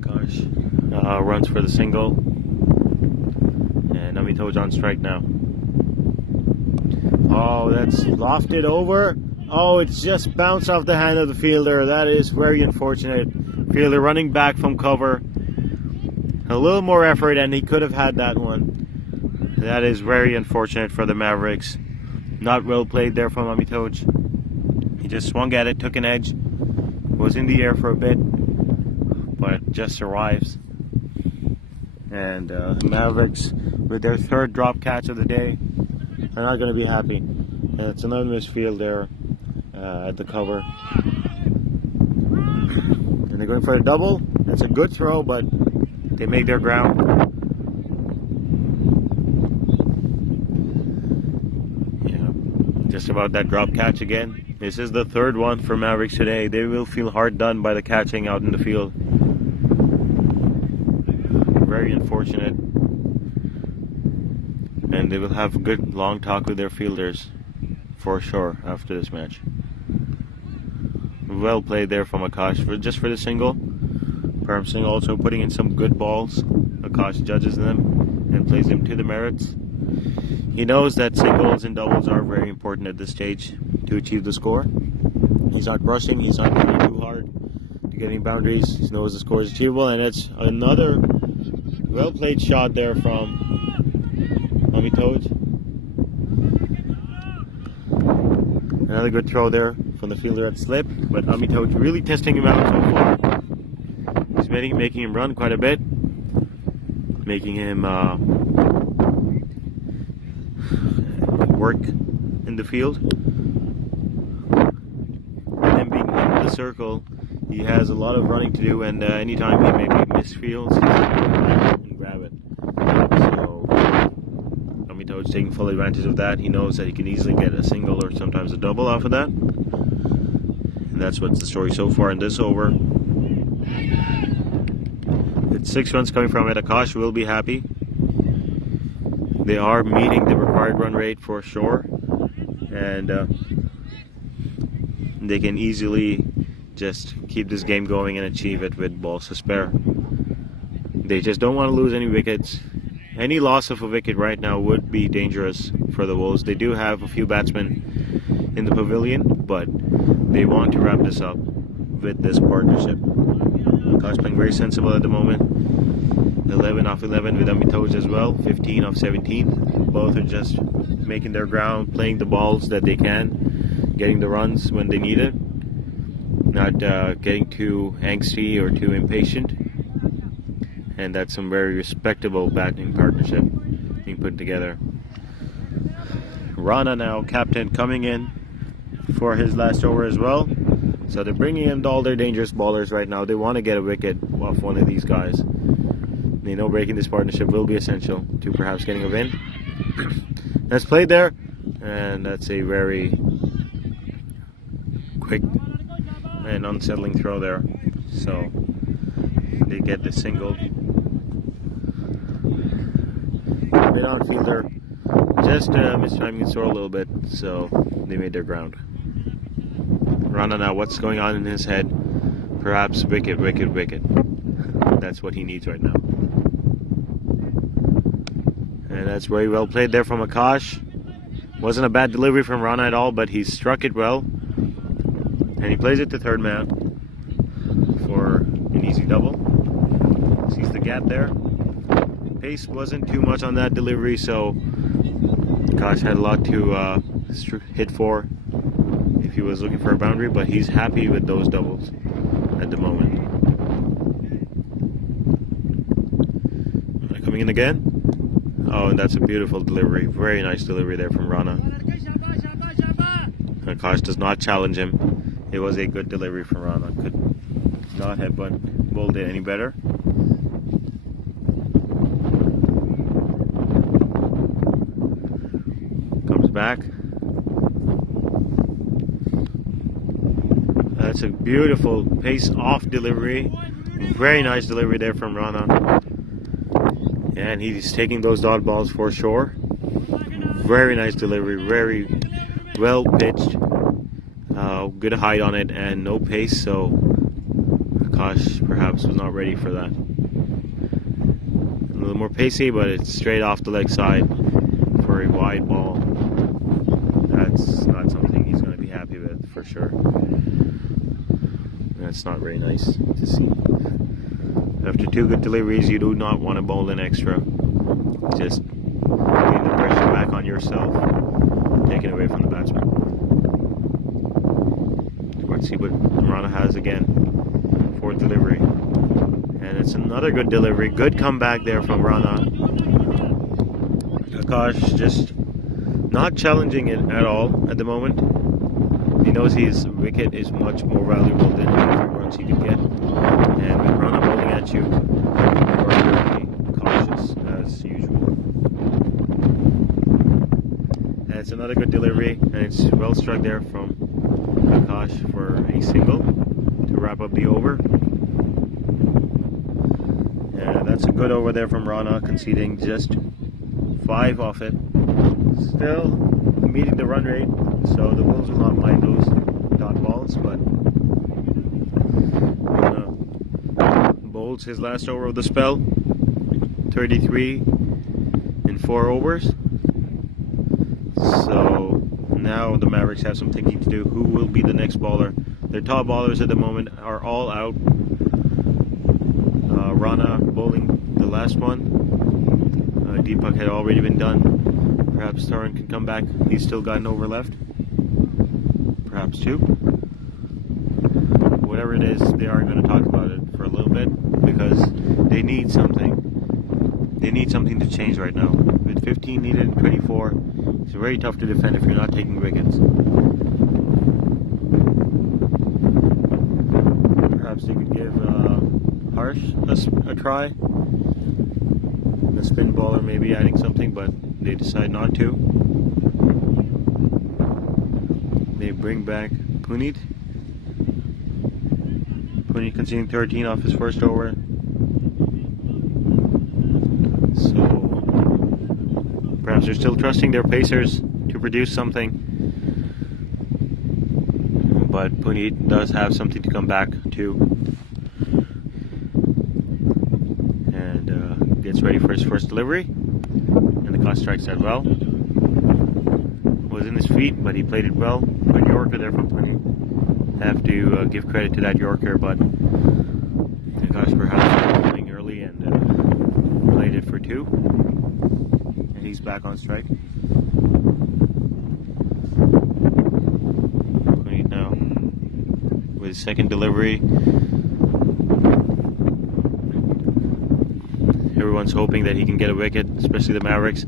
Akash runs for the single, and Amitoj on strike now. Oh, that's lofted over. Oh, it's just bounced off the hand of the fielder. That is very unfortunate. Fielder running back from cover. A little more effort and he could have had that one. That is very unfortunate for the Mavericks. Not well played there from Amitoj. He just swung at it, took an edge. Was in the air for a bit, but just arrives. And Mavericks, with their third drop catch of the day, are not going to be happy. And it's another misfield there. At the cover, and they're going for a double. That's a good throw, but they make their ground. Yeah, just about that drop catch again. This is the third one for Mavericks today. They will feel hard done by the catching out in the field. Very unfortunate, and they will have a good long talk with their fielders for sure after this match. Well played there from Akash just for the single. Parmsing also putting in some good balls. Akash judges them and plays them to the merits. He knows that singles and doubles are very important at this stage to achieve the score. He's not rushing, he's not going too hard to getting boundaries. He knows the score is achievable, and it's another well played shot there from Amitoj. Another good throw there from the fielder at slip, but Amitoj really testing him out so far. He's making him run quite a bit, making him work in the field. And then being in the circle, he has a lot of running to do, and anytime he maybe misfields, he's going to grab it. So Amitoj taking full advantage of that. He knows that he can easily get a single or sometimes a double off of that. And that's what's the story so far in this over. It's 6 runs coming from it. Akash will be happy. They are meeting the required run rate for sure. And they can easily just keep this game going and achieve it with balls to spare. They just don't want to lose any wickets. Any loss of a wicket right now would be dangerous for the Wolves. They do have a few batsmen in the pavilion, but they want to wrap this up with this partnership. Akash playing very sensible at the moment. 11 off 11 with Amitoj as well. 15 off 17. Both are just making their ground, playing the balls that they can, getting the runs when they need it, not getting too angsty or too impatient. And that's some very respectable batting partnership being put together. Rana now, captain, coming in for his last over as well. So they're bringing in all their dangerous bowlers right now. They want to get a wicket off one of these guys. They know breaking this partnership will be essential to perhaps getting a win. That's played there, and that's a very quick and unsettling throw there. So they get the single. Mid outfielder just mistiming his throw a little bit, so they made their ground. Rana now, what's going on in his head? Perhaps wicket, wicket, wicket. That's what he needs right now. And that's very well played there from Akash. Wasn't a bad delivery from Rana at all, but he struck it well. And he plays it to third man for an easy double. Sees the gap there. Pace wasn't too much on that delivery, so Akash had a lot to hit for if he was looking for a boundary, but he's happy with those doubles at the moment. Coming in again. Oh, and that's a beautiful delivery. Very nice delivery there from Rana. Akash does not challenge him. It was a good delivery from Rana. Could not have bowled it any better. Comes back. That's a beautiful pace off delivery. Very nice delivery there from Rana. And he's taking those dot balls for sure. Very nice delivery. Very well pitched. Good height on it and no pace. So Akash perhaps was not ready for that. A little more pacey, but it's straight off the leg side for a wide ball. That's not something he's going to be happy with for sure. That's not very nice to see. After two good deliveries, you do not want to bowl in extra. Just getting the pressure back on yourself, taking away from the batsman. Let's see what Rana has again. Fourth delivery. And it's another good delivery. Good comeback there from Rana. Akash just not challenging it at all at the moment. He knows his wicket is much more valuable than any runs he could get. And with Rana bowling at you, you are very cautious as usual. And it's another good delivery, and it's well struck there from Akash for a single to wrap up the over. And that's a good over there from Rana, conceding just 5 off it. Still meeting the run rate, so the Wolves will not mind those dot balls, but bowls his last over of the spell, 33 in 4 overs. So now the Mavericks have some thinking to do. Who will be the next bowler? Their top bowlers at the moment are all out. Rana bowling the last one. Deepak had already been done. Perhaps Taran can come back. He's still got an over left. Perhaps 2. Whatever it is, they are going to talk about it for a little bit because they need something. They need something to change right now. With 15 needed in 24, it's very tough to defend if you're not taking wickets. Perhaps they could give Harsh a try. The spin bowler maybe adding something, but they decide not to. They bring back Puneet. Puneet conceding 13 off his first over. So perhaps they're still trusting their pacers to produce something. But Puneet does have something to come back to. And gets ready for his first delivery. And the clock strikes that well. Was in his feet, but he played it well. Good Yorker there from Puneet. Have to give credit to that Yorker, but Akash perhaps playing early and played it for 2. And he's back on strike. Puneet now with his second delivery. Everyone's hoping that he can get a wicket, especially the Mavericks.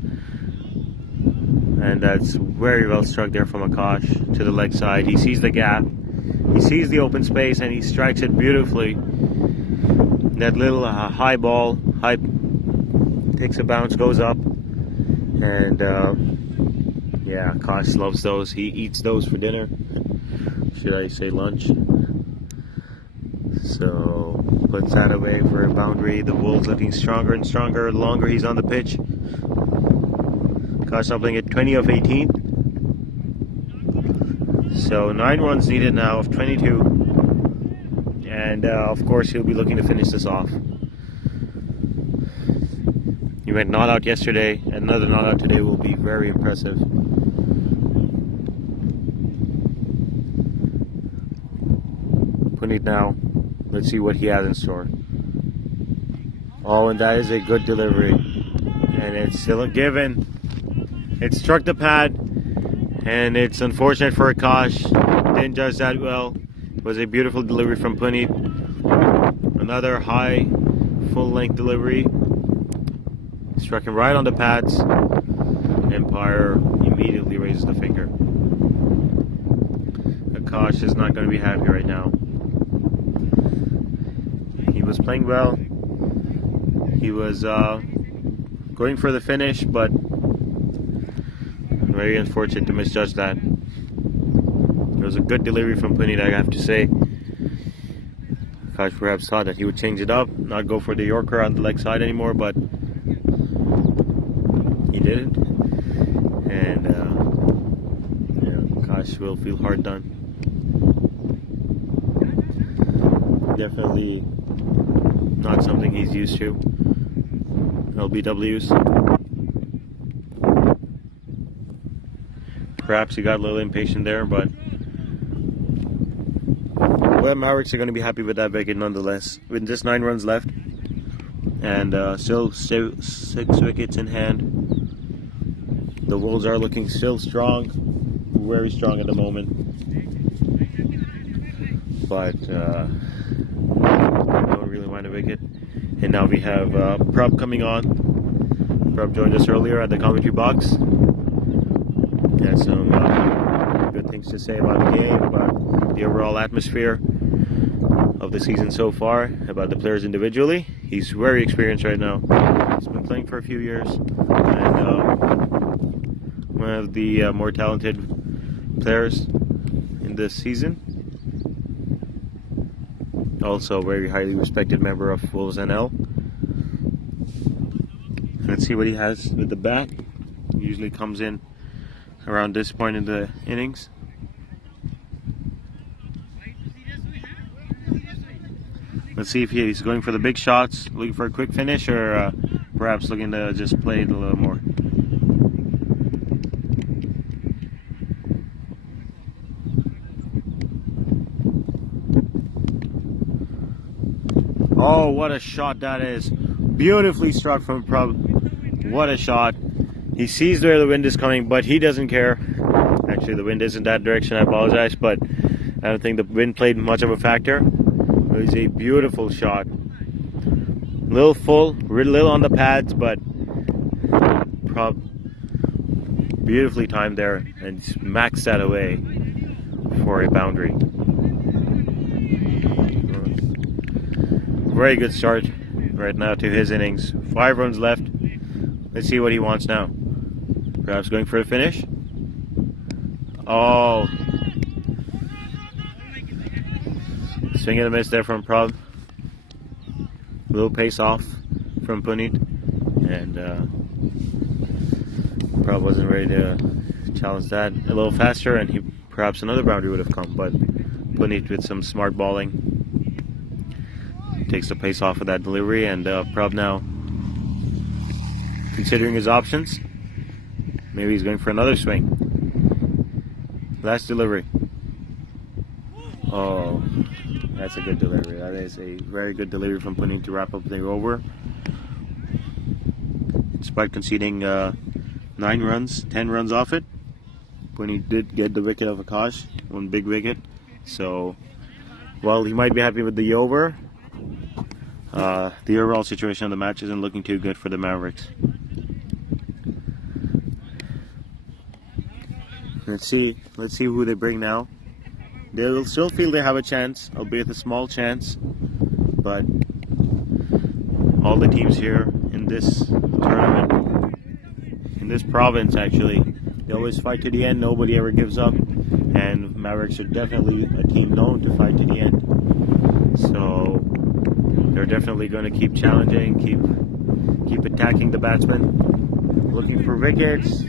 And that's very well struck there from Akash to the leg side. He sees the gap, he sees the open space, and he strikes it beautifully. That little high ball, takes a bounce, goes up, and yeah, Akash loves those. He eats those for dinner. Should I say lunch? So puts that away for a boundary. The Wolves looking stronger and stronger the longer he's on the pitch. Akash now playing at 20 of 18. So 9 runs needed now of 22. And of course he'll be looking to finish this off. He went not out yesterday. Another not out today will be very impressive. Puneet now. Let's see what he has in store. Oh, and that is a good delivery. And it's still a given. It struck the pad. And it's unfortunate for Akash. Didn't judge that well. It was a beautiful delivery from Puneet. Another high, full-length delivery. struck him right on the pads. Empire immediately raises the finger. Akash is not going to be happy right now. He was playing well. He was going for the finish, but very unfortunate to misjudge that. It was a good delivery from Puneet, I have to say. Akash perhaps thought that he would change it up, not go for the Yorker on the leg side anymore, but he didn't. And Akash will feel hard done. Definitely not something he's used to. LBWs. Perhaps he got a little impatient there, but well, Mavericks are going to be happy with that wicket nonetheless. With just 9 runs left, and still 6 wickets in hand. The Wolves are looking still strong, very strong at the moment. But don't really mind a wicket. And now we have Prab coming on. Prab joined us earlier at the commentary box. He had some good things to say about the game, about the overall atmosphere of the season so far, about the players individually. He's very experienced right now. He's been playing for a few years, and one of the more talented players in this season. Also a very highly respected member of Wolves NL. Let's see what he has with the bat. He usually comes in around this point in the innings. Let's see if he's going for the big shots, looking for a quick finish, or perhaps looking to just play it a little more. Oh, what a shot that is. Beautifully struck from Prab. What a shot. He sees where the wind is coming, but he doesn't care. Actually, the wind isn't that direction, I apologize, but I don't think the wind played much of a factor. It was a beautiful shot. Little full, little on the pads, but Prab beautifully timed there and smacks that away for a boundary. Very good start right now to his innings. 5 runs left. Let's see what he wants now. Perhaps going for a finish. Oh. Swing and a miss there from Prab. Little pace off from Puneet. And Prab wasn't ready to challenge that. A little faster and perhaps another boundary would have come. But Puneet with some smart balling takes the pace off of that delivery, and Prab now considering his options. Maybe he's going for another swing. Last delivery. Oh, that's a good delivery. That is a very good delivery from Puneet to wrap up the over. Despite conceding 9 runs, 10 runs off it, Puneet did get the wicket of Akash, one big wicket. So, while he might be happy with the over, the overall situation of the match isn't looking too good for the Mavericks. Let's see who they bring now. They will still feel they have a chance, albeit a small chance, but all the teams here in this tournament, in this province actually, they always fight to the end. Nobody ever gives up, and Mavericks are definitely a team known to fight to the end. So they're definitely going to keep challenging, keep attacking the batsmen, looking for wickets,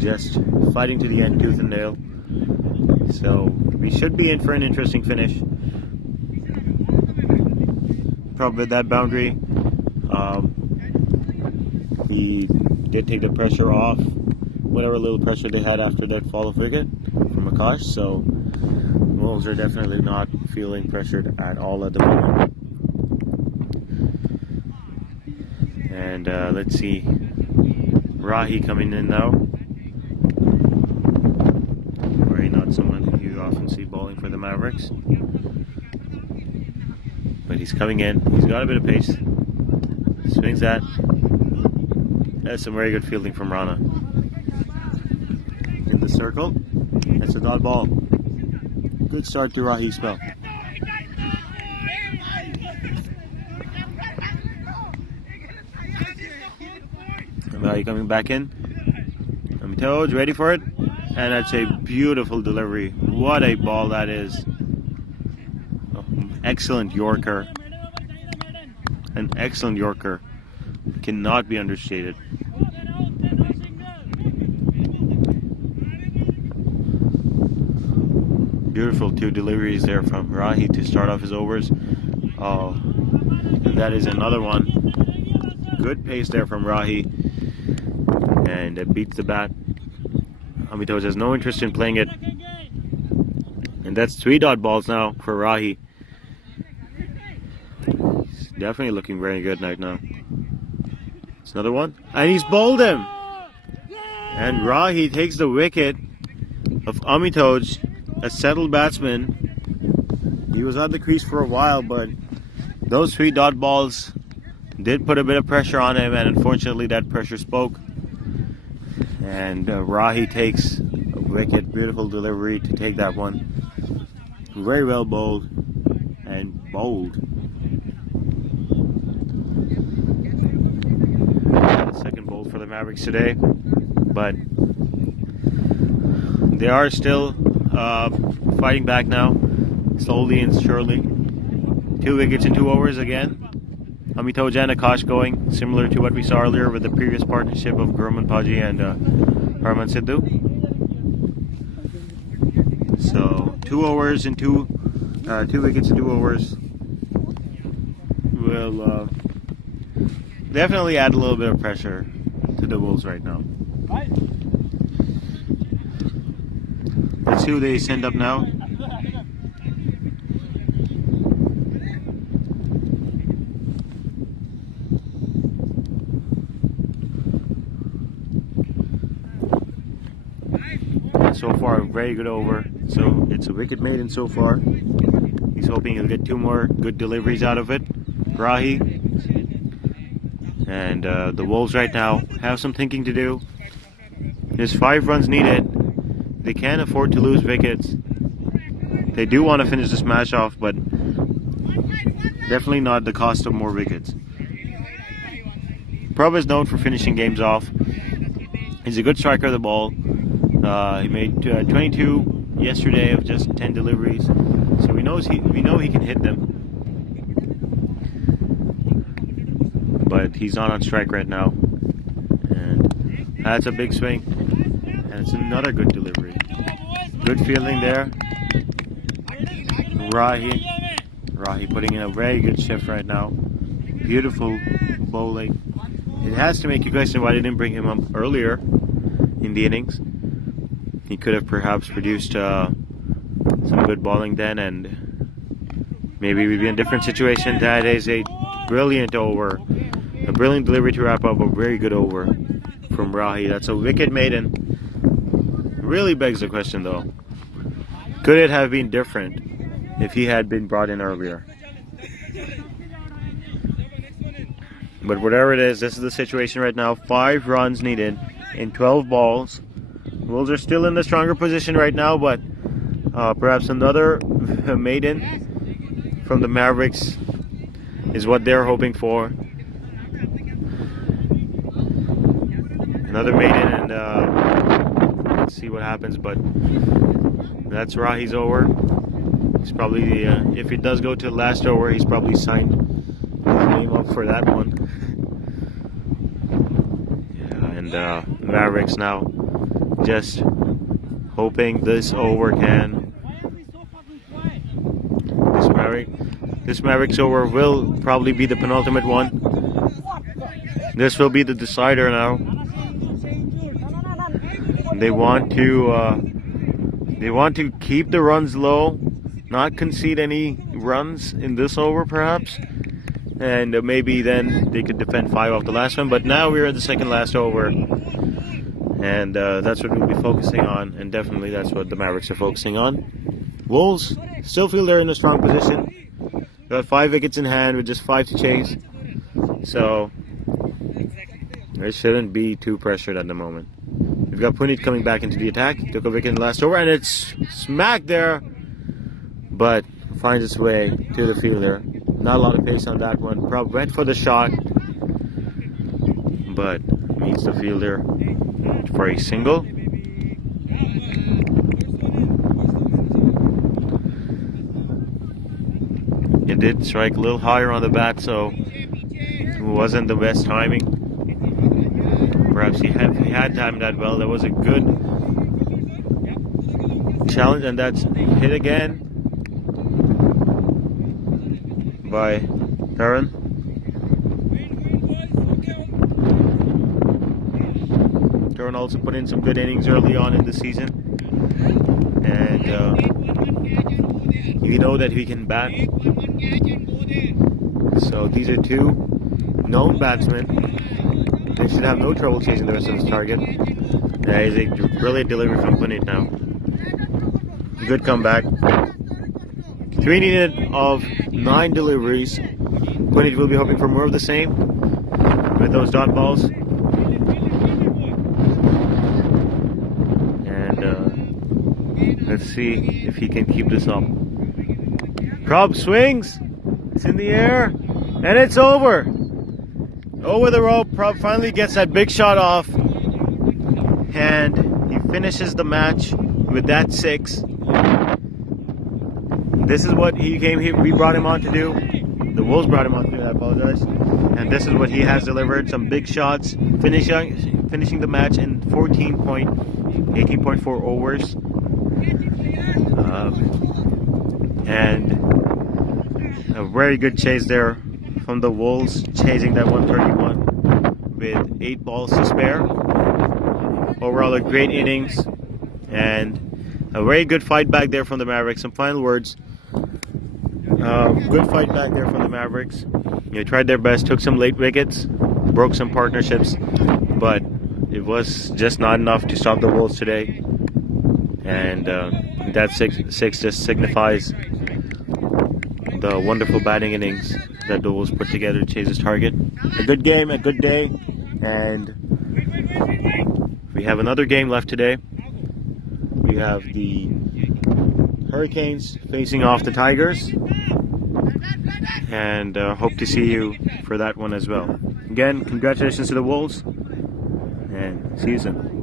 just fighting to the end, tooth and nail. So we should be in for an interesting finish. Probably with that boundary, he did take the pressure off, whatever little pressure they had after that fall of wicket from Akash. So Wolves are definitely not feeling pressured at all at the moment. And let's see, Rahi coming in now. Very not someone you often see bowling for the Mavericks, but he's coming in. He's got a bit of pace. Swings that. That's some very good fielding from Rana. In the circle. That's a dot ball. Good start to Rahi's spell. Rahi coming back in. Toads ready for it. And that's a beautiful delivery. What a ball that is. Oh, excellent Yorker. An excellent Yorker. Cannot be understated. Beautiful 2 deliveries there from Rahi to start off his overs. Oh, and that is another one. Good pace there from Rahi. And it beats the bat. Amitoaj has no interest in playing it. And that's 3 dot balls now for Rahi. He's definitely looking very good right now. It's another one. And he's bowled him. And Rahi takes the wicket of Amitoaj, a settled batsman. He was on the crease for a while, but those 3 dot balls did put a bit of pressure on him, and unfortunately that pressure spoke. And Rahi takes a wicket. Beautiful delivery to take that one. Very well bowled and bold. Second bowl for the Mavericks today, but they are still fighting back now, slowly and surely. 2 wickets in 2 overs again. Amitoaj and Akash going, similar to what we saw earlier with the previous partnership of Gurman Paji and Harman Sidhu. So 2 overs in 2 wickets in 2 overs will definitely add a little bit of pressure to the Wolves right now. Let's see who they send up now. So far, a very good over. So it's a wicket maiden so far. He's hoping he'll get 2 more good deliveries out of it. Rahi. And the Wolves right now have some thinking to do. There's 5 runs needed. They can't afford to lose wickets. They do want to finish this match off, but definitely not at the cost of more wickets. Prabha is known for finishing games off. He's a good striker of the ball. He made 22 yesterday of just 10 deliveries, so we know he can hit them. But he's not on strike right now, and that's a big swing, and it's another good delivery. Good fielding there. Rahi putting in a very good shift right now. Beautiful bowling. It has to make you question why they didn't bring him up earlier in the innings. He could have perhaps produced some good bowling then, and maybe we'd be in a different situation. That is a brilliant over. A brilliant delivery to wrap up a very good over from Rahi. That's a wicket maiden. Really begs the question though. Could it have been different if he had been brought in earlier? But whatever it is, this is the situation right now. 5 runs needed in 12 balls. Wolves are still in the stronger position right now, but perhaps another maiden from the Mavericks is what they're hoping for. Another maiden, and let's see what happens. But that's Rahi's over. He's probably, if it does go to the last over, he's probably signed his name up for that one. Yeah, and Mavericks now just hoping this over can. This Mavericks over will probably be the penultimate one. This will be the decider now. They want to keep the runs low, not concede any runs in this over perhaps, and maybe then they could defend 5 off the last one. But now we're at the second last over, and that's what we'll be focusing on, and definitely that's what the Mavericks are focusing on. Wolves still feel they're in a strong position. Got 5 wickets in hand with just 5 to chase, so It shouldn't be too pressured at the moment. We've got Punit coming back into the attack. Took a wicket in the last over, and it's smacked there, but finds its way to the fielder. Not a lot of pace on that one. Prob went for the shot, but meets the fielder for a single. It did strike a little higher on the bat, so it wasn't the best timing. Perhaps he had timed that well. That was a good challenge, and that's hit again by Taran. Taran also put in some good innings early on in the season, and we know that he can bat. So these are two known batsmen. They should have no trouble chasing the rest of his target. That is a brilliant delivery from Punit now. Good comeback. 3 needed of 9 deliveries. Punit will be hoping for more of the same with those dot balls. And let's see if he can keep this up. Prob swings. It's in the air. And it's over. Over the rope. Prob finally gets that big shot off. And he finishes the match with that 6. This is what he came here. We brought him on to do. The Wolves brought him on to do. I apologize. And this is what he has delivered. Some big shots. Finishing the match in 18.4 overs. And a very good chase there from the Wolves, chasing that 131 with 8 balls to spare. Overall, a great innings and a very good fight back there from the Mavericks. Some final words. Good fight back there from the Mavericks. They tried their best, took some late wickets, broke some partnerships, but it was just not enough to stop the Wolves today. And that six just signifies the wonderful batting innings that the Wolves put together to chase his target. A good game, a good day, and we have another game left today. We have the Hurricanes facing off the Tigers, and hope to see you for that one as well. Again, congratulations to the Wolves, and see you soon.